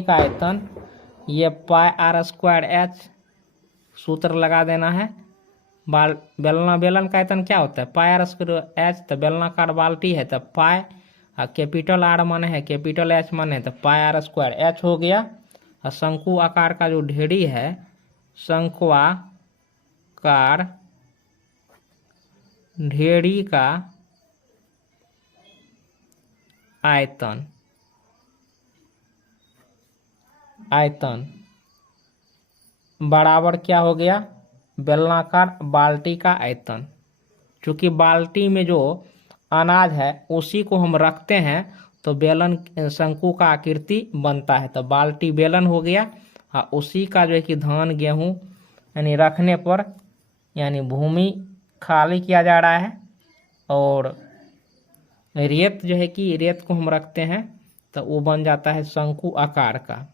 का आयतन ये πr²h सूत्र लगा देना है। बेलन का आयतन क्या होता है? πr²h। तो बेलनाकार बाल्टी है तो पाई कैपिटल R माने है, कैपिटल H माने है, तो πr² हो गया। और शंकु आकार का जो ढेरी है, शंक्वाकार ढेरी का आयतन बराबर क्या हो गया? बेलनाकार बाल्टी का आयतन। चूंकि बाल्टी में जो अनाज है उसी को हम रखते हैं तो बेलन शंकु का आकृति बनता है। तो बाल्टी बेलन हो गया और उसी का जो है कि धान गेहूं यानी रखने पर यानी भूमि खाली किया जा रहा है, और रेत जो है कि रेत को हम रखते हैं तो वो बन जाता है शंकु आकार का।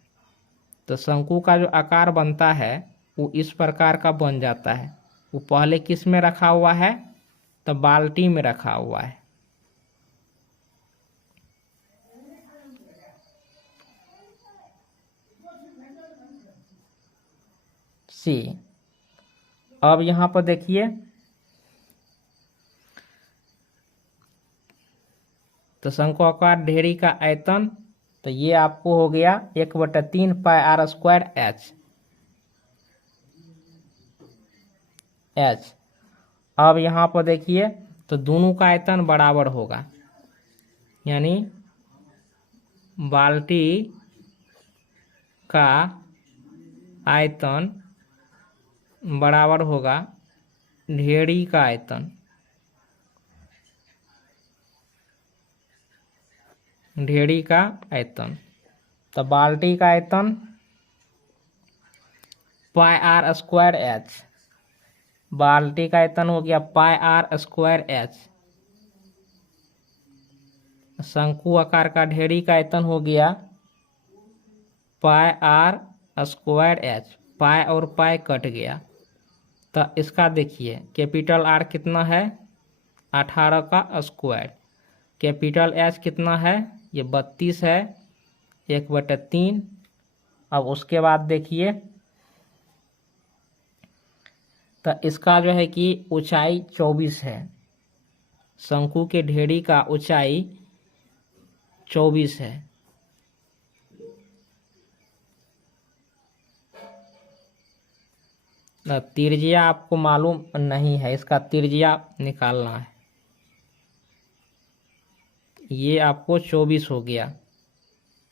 तो शंकु का जो आकार बनता है वो इस प्रकार का बन जाता है। वो पहले किस में रखा हुआ है? तो बाल्टी में रखा हुआ है। सी। अब यहाँ पर देखिए तो शंक्वाकार ढेरी का आयतन, तो ये आपको हो गया 1/3 πr²h। अब यहाँ पर देखिए तो दोनों का आयतन बराबर होगा, यानी बाल्टी का आयतन बराबर होगा ढेरी का आयतन। तो बाल्टी का आयतन πr²h, बाल्टी का आयतन हो गया πr²h। शंकु आकार का ढेरी का आयतन हो गया πr²h। पाई और पाई कट गया। तो इसका देखिए कैपिटल R कितना है? 18 का स्क्वायर। कैपिटल एच कितना है, ये 32 है, 1/3। अब उसके बाद देखिए, तो इसका जो है कि ऊंचाई 24 है, शंकु के ढेरी का ऊंचाई 24 है। त्रिज्या आपको मालूम नहीं है, इसका त्रिज्या निकालना है। ये आपको 24 हो गया,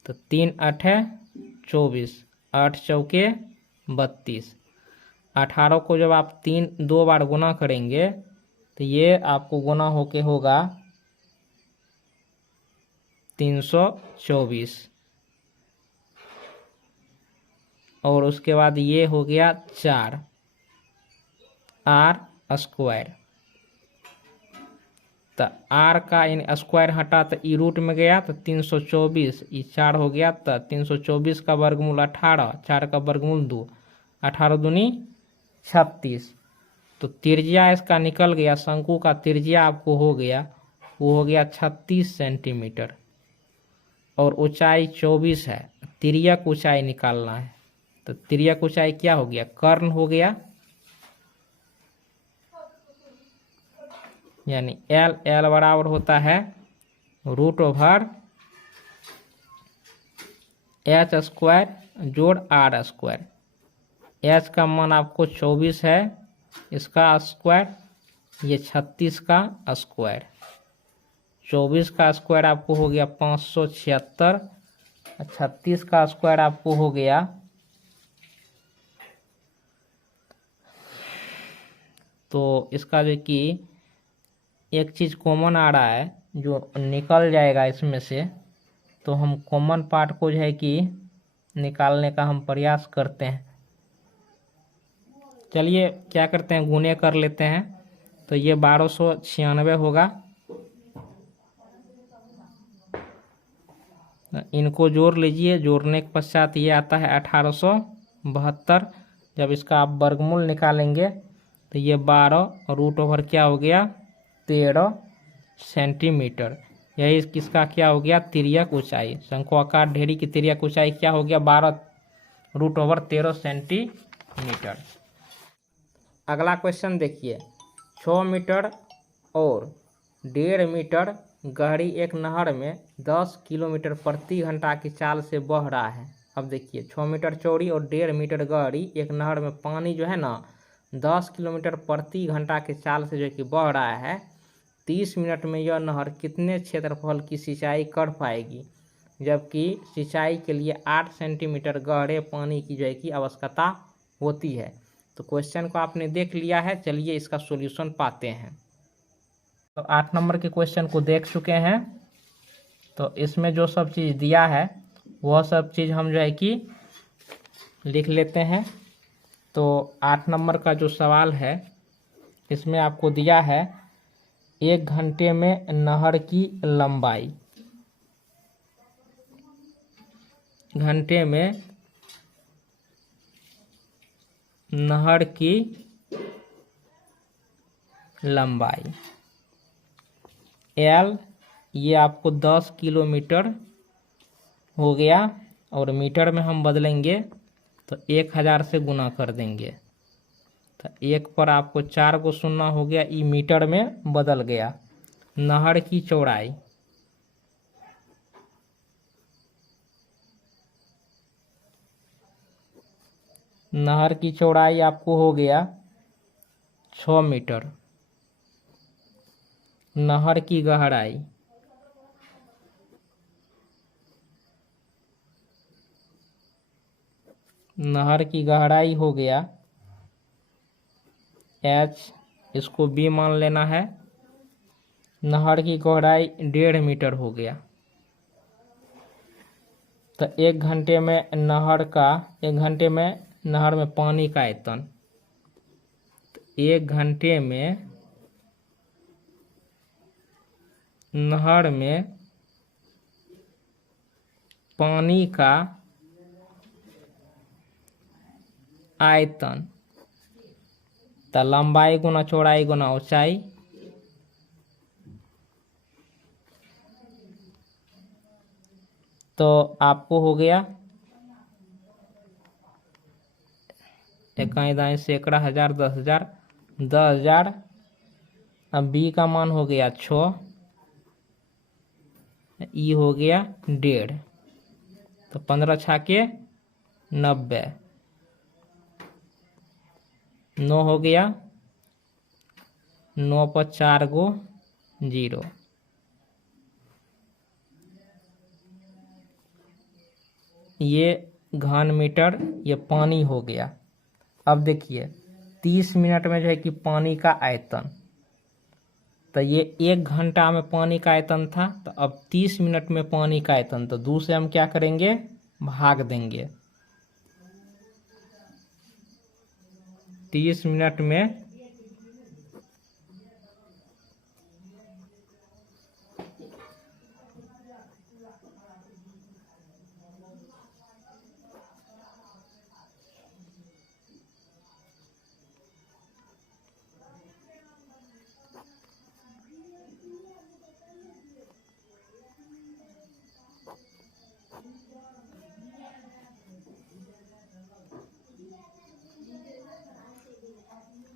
तो 3 8 24, 8 चौके 32। 18 को जब आप 2 बार गुना करेंगे तो ये आपको गुना होके होगा 324, और उसके बाद ये हो गया 4 r²। तो r का इन स्क्वायर हटा तो ई रूट में गया, तो 324, ये 4 हो गया, तो 324 का वर्गमूल 18, 4 का वर्गमूल 2, 18 दूनी 36। तो त्रिज्या इसका निकल गया, शंकु का त्रिज्या आपको हो गया, वो हो गया 36 सेंटीमीटर, और ऊंचाई 24 है। तिर्यक ऊंचाई निकालना है, तो तिर्यक ऊंचाई क्या हो गया, कर्ण हो गया, यानी एल बराबर होता है √/h² जोड़ r²। एच का मान आपको 24 है, इसका स्क्वायर, ये 36 का स्क्वायर, 24 का स्क्वायर आपको हो गया 576, 36 का स्क्वायर आपको हो गया, तो इसका जो कि एक चीज़ कॉमन आ रहा है जो निकल जाएगा इसमें से, तो हम कॉमन पार्ट को जो है कि निकालने का हम प्रयास करते हैं। चलिए क्या करते हैं, गुने कर लेते हैं। तो ये 1296 होगा, इनको जोड़ लीजिए, जोड़ने के पश्चात ये आता है 1872। जब इसका आप वर्गमूल निकालेंगे तो ये 12 √/ क्या हो गया 13 सेंटीमीटर। यही किसका क्या हो गया, तिर्यक ऊंचाई, शंक्वाकार ढेरी की तिर्यक ऊंचाई क्या हो गया 12 √/13 सेंटीमीटर। अगला क्वेश्चन देखिए, 6 मीटर और 1.5 मीटर गहरी एक नहर में 10 किलोमीटर प्रति घंटा की चाल से बह रहा है। अब देखिए 6 मीटर चौड़ी और 1.5 मीटर गहरी एक नहर में पानी जो है ना 10 किलोमीटर प्रति घंटा की चाल से जो कि बह रहा है, 30 मिनट में यह नहर कितने क्षेत्रफल की सिंचाई कर पाएगी, जबकि सिंचाई के लिए 8 सेंटीमीटर गहरे पानी की जो है कि आवश्यकता होती है। तो क्वेश्चन को आपने देख लिया है, चलिए इसका सॉल्यूशन पाते हैं। तो 8 नंबर के क्वेश्चन को देख चुके हैं, तो इसमें जो सब चीज़ दिया है वह सब चीज़ हम जो है कि लिख लेते हैं। तो 8 नंबर का जो सवाल है इसमें आपको दिया है 1 घंटे में नहर की लंबाई, घंटे में नहर की लंबाई एल, ये आपको 10 किलोमीटर हो गया, और मीटर में हम बदलेंगे तो 1000 से गुना कर देंगे, तो 1 पर आपको 4 को सुनना हो गया, ई मीटर में बदल गया। नहर की चौड़ाई, नहर की चौड़ाई आपको हो गया 6 मीटर। नहर की गहराई, नहर की गहराई हो गया h, इसको b मान लेना है। नहर की गहराई 1.5 मीटर हो गया। तो 1 घंटे में नहर में पानी का आयतन, 1 घंटे में नहर में पानी का आयतन, तो लंबाई गुना चौड़ाई गुना ऊंचाई, तो आपको हो गया इकाई दाएं सैकड़ा हजार 10,000 10,000। अब बी का मान हो गया 6, ई हो गया 1.5, तो 15 छाके 90, 9 हो गया, 9 पर 4 गो 0। ये घन मीटर ये पानी हो गया। अब देखिए 30 मिनट में जो है कि पानी का आयतन, तो ये 1 घंटा में पानी का आयतन था, तो अब 30 मिनट में पानी का आयतन, तो 2 से हम क्या करेंगे, भाग देंगे। 30 मिनट में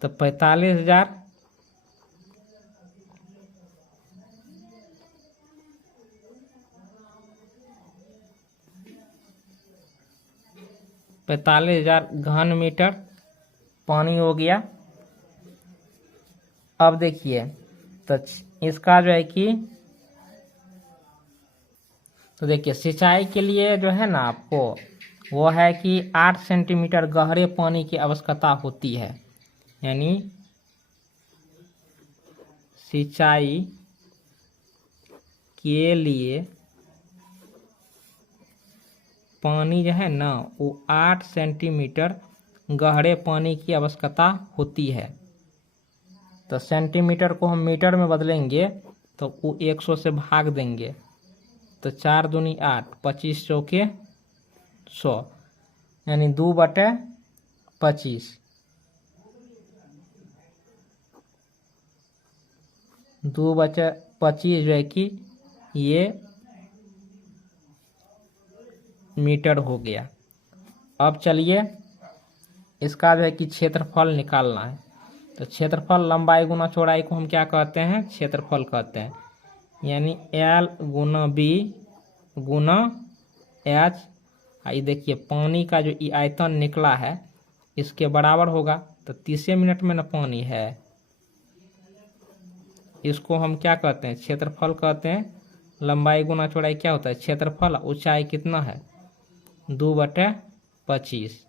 तो 45,000 45,000 घन मीटर पानी हो गया। अब देखिए तो इसका जो है कि, तो देखिए सिंचाई के लिए जो है ना आपको वो है कि 8 सेंटीमीटर गहरे पानी की आवश्यकता होती है। यानी सिंचाई के लिए पानी जो है ना वो 8 सेंटीमीटर गहरे पानी की आवश्यकता होती है। तो सेंटीमीटर को हम मीटर में बदलेंगे तो वो 100 से भाग देंगे, तो 4 दूनी 8, 25 चौके 100, यानी 2/25। 2/25 जो है कि ये मीटर हो गया। अब चलिए इसका जो है कि क्षेत्रफल निकालना है। तो क्षेत्रफल लंबाई गुना चौड़ाई को हम क्या कहते हैं, क्षेत्रफल कहते हैं। यानी L गुना B गुना H। ये देखिए पानी का जो आयतन निकला है इसके बराबर होगा। तो 30 मिनट में ना पानी है, इसको हम क्या कहते हैं, क्षेत्रफल कहते हैं। लंबाई गुना चौड़ाई क्या होता है, क्षेत्रफल। ऊंचाई कितना है, 2/25।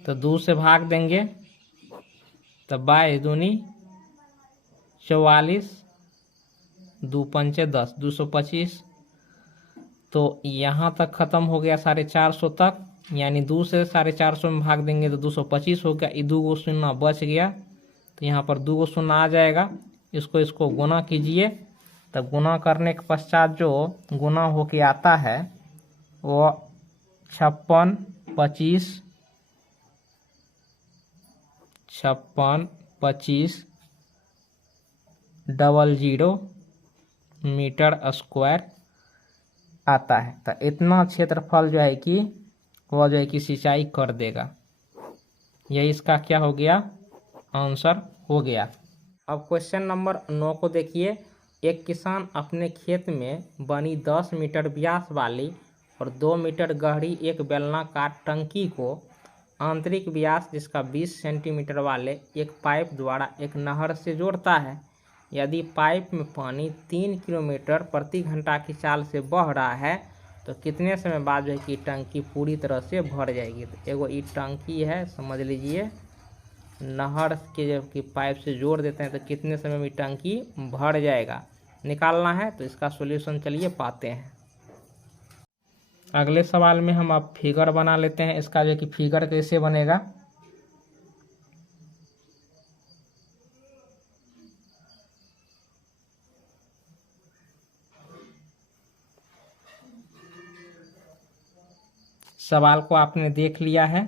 तो 2 से भाग देंगे, तो 22 दूनी 44, 2 पंचे 10, 225। तो यहाँ तक खत्म हो गया 450 तक, यानी 2 से 450 में भाग देंगे तो 225 हो गया। ये 2 गो शून्य बच गया, तो यहाँ पर 2 गो शून्य आ जाएगा। इसको गुना कीजिए, तो गुना करने के पश्चात जो गुना होके आता है वो 56, 25, 56, 25, 00 मीटर स्क्वायर आता है। तो इतना क्षेत्रफल जो है कि वह जो है कि सिंचाई कर देगा। यही इसका क्या हो गया, आंसर हो गया। अब क्वेश्चन नंबर 9 को देखिए। एक किसान अपने खेत में बनी 10 मीटर व्यास वाली और 2 मीटर गहरी एक बेलनाकार टंकी को आंतरिक व्यास जिसका 20 सेंटीमीटर वाले एक पाइप द्वारा एक नहर से जोड़ता है। यदि पाइप में पानी 3 किलोमीटर प्रति घंटा की चाल से बह रहा है तो कितने समय बाद जो है कि टंकी पूरी तरह से भर जाएगी। तो एगो ये टंकी है, समझ लीजिए, नहर के जब कि पाइप से जोड़ देते हैं तो कितने समय में टंकी भर जाएगा, निकालना है। तो इसका सॉल्यूशन चलिए पाते हैं। अगले सवाल में हम अब फिगर बना लेते हैं। इसका जो कि फिगर कैसे बनेगा, सवाल को आपने देख लिया है।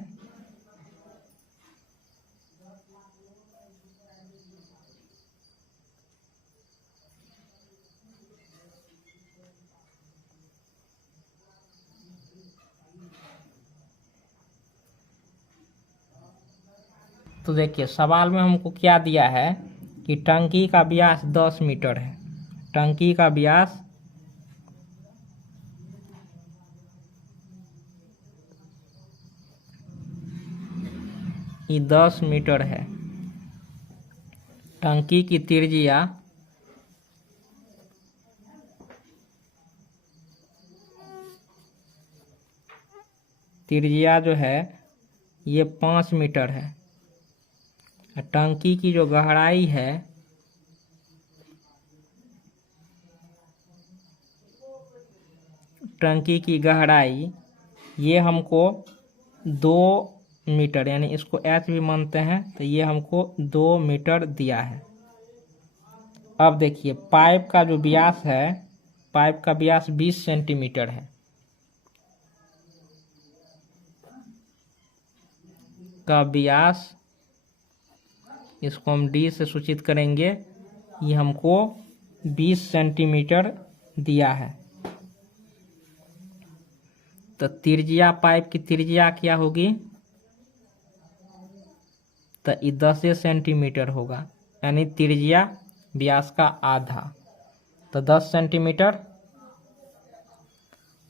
तो देखिए सवाल में हमको क्या दिया है कि टंकी का व्यास 10 मीटर है। टंकी का व्यास 10 मीटर है। टंकी की त्रिज्या जो है ये 5 मीटर है। टंकी की जो गहराई है टंकी की गहराई ये हमको 2 मीटर, यानी इसको एच भी मानते हैं, तो ये हमको 2 मीटर दिया है। अब देखिए पाइप का जो व्यास है, पाइप का व्यास 20 सेंटीमीटर है। का व्यास इसको हम डी से सूचित करेंगे, ये हमको 20 सेंटीमीटर दिया है। तो त्रिज्या, पाइप की त्रिज्या क्या होगी, तो ये 10 सेंटीमीटर होगा, यानी त्रिज्या व्यास का आधा, तो 10 सेंटीमीटर।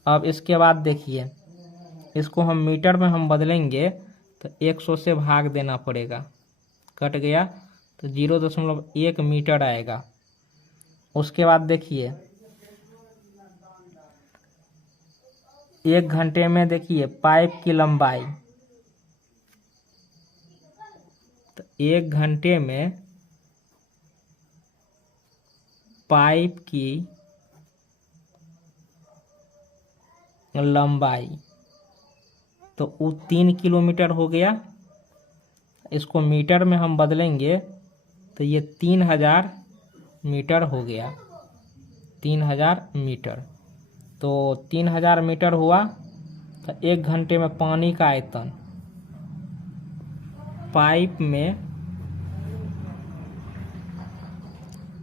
अब इसके बाद देखिए इसको हम मीटर में हम बदलेंगे तो 100 से भाग देना पड़ेगा, कट गया तो 0.1 मीटर आएगा। उसके बाद देखिए 1 घंटे में देखिए पाइप की लंबाई, तो 1 घंटे में पाइप की लंबाई तो वो 3 किलोमीटर हो गया। इसको मीटर में हम बदलेंगे तो ये 3000 मीटर हो गया, 3000 मीटर। तो 3000 मीटर हुआ तो 1 घंटे में पानी का आयतन पाइप में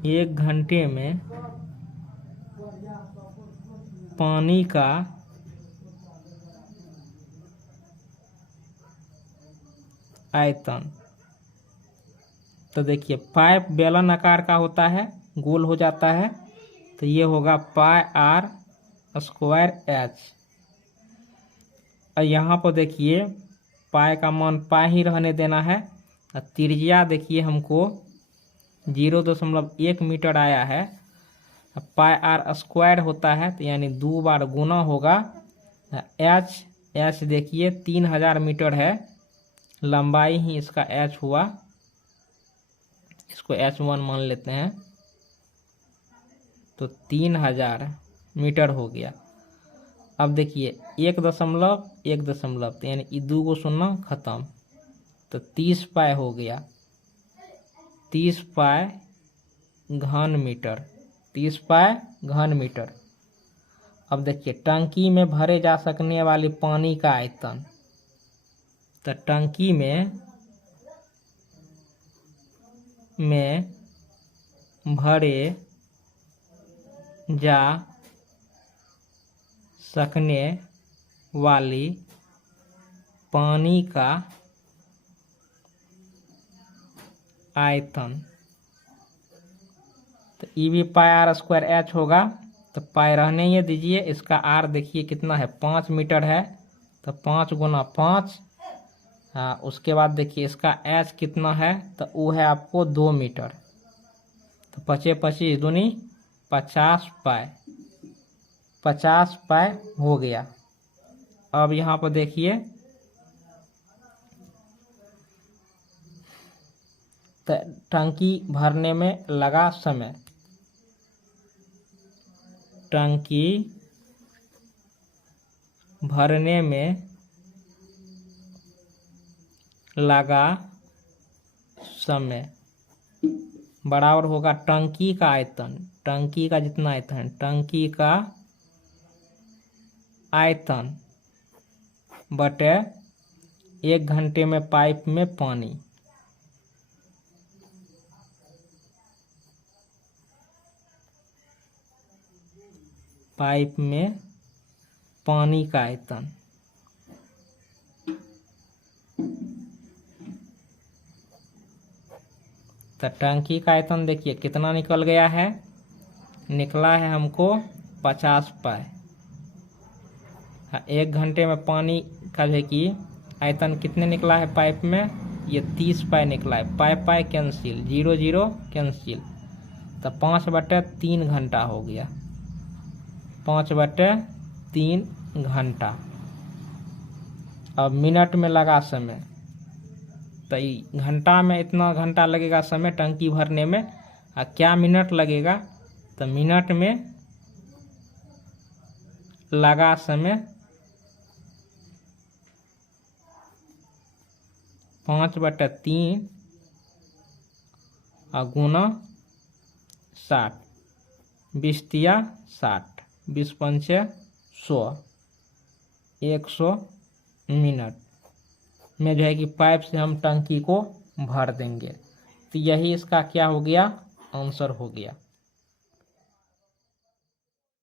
1 घंटे में पानी का आयतन, तो देखिए पाइप बेलन आकार का होता है, गोल हो जाता है, तो ये होगा पाई आर स्क्वायर एच। और यहाँ पर देखिए पाई का मान पाई ही रहने देना है। और त्रिज्या देखिए हमको 0.1 मीटर आया है। पाई आर स्क्वायर होता है तो यानी 2 बार गुना होगा। एच देखिए 3000 मीटर है, लंबाई ही इसका एच हुआ, इसको H1 मान लेते हैं, तो 3000 मीटर हो गया। अब देखिए 1.1 तो यानी 2 को सुनना खत्म, तो 30 पाई हो गया, 30 पाई घन मीटर, 30 पाई घन मीटर। अब देखिए टंकी में भरे जा सकने वाली पानी का आयतन, तो टंकी में भरे जा सकने वाली पानी का आयतन, तो ई भी पाई आर स्क्वायर एच होगा, तो पाई रहने ही दीजिए। इसका आर देखिए कितना है, 5 मीटर है, तो 5 गुना 5। हाँ, उसके बाद देखिए इसका एच कितना है, तो वो है आपको 2 मीटर, तो 25 दूनी 50 पाई, 50 पाई हो गया। अब यहाँ पर देखिए तो टंकी भरने में लगा समय, टंकी भरने में लगा समय बराबर होगा टंकी का आयतन, टंकी का जितना आयतन है, टंकी का आयतन बटे 1 घंटे में पाइप में पानी। पाइप में पानी का आयतन। तो टंकी का आयतन देखिए कितना निकल गया है, निकला है हमको 50 पाई। 1 घंटे में पानी का देखिए आयतन कितने निकला है पाइप में, ये 30 पाई निकला है। पाई पाई कैंसिल, 0 0 कैंसिल, तो 5/3 घंटा हो गया। 5/3 घंटा। अब मिनट में लगा समय, तो घंटा में इतना घंटा लगेगा समय टंकी भरने में, और क्या मिनट लगेगा, तो मिनट में लगा समय 5/3 और गुना 60, 20 तिया 60, 20 पंचे 100, 100 मिनट में जो है कि पाइप से हम टंकी को भर देंगे। तो यही इसका क्या हो गया, आंसर हो गया।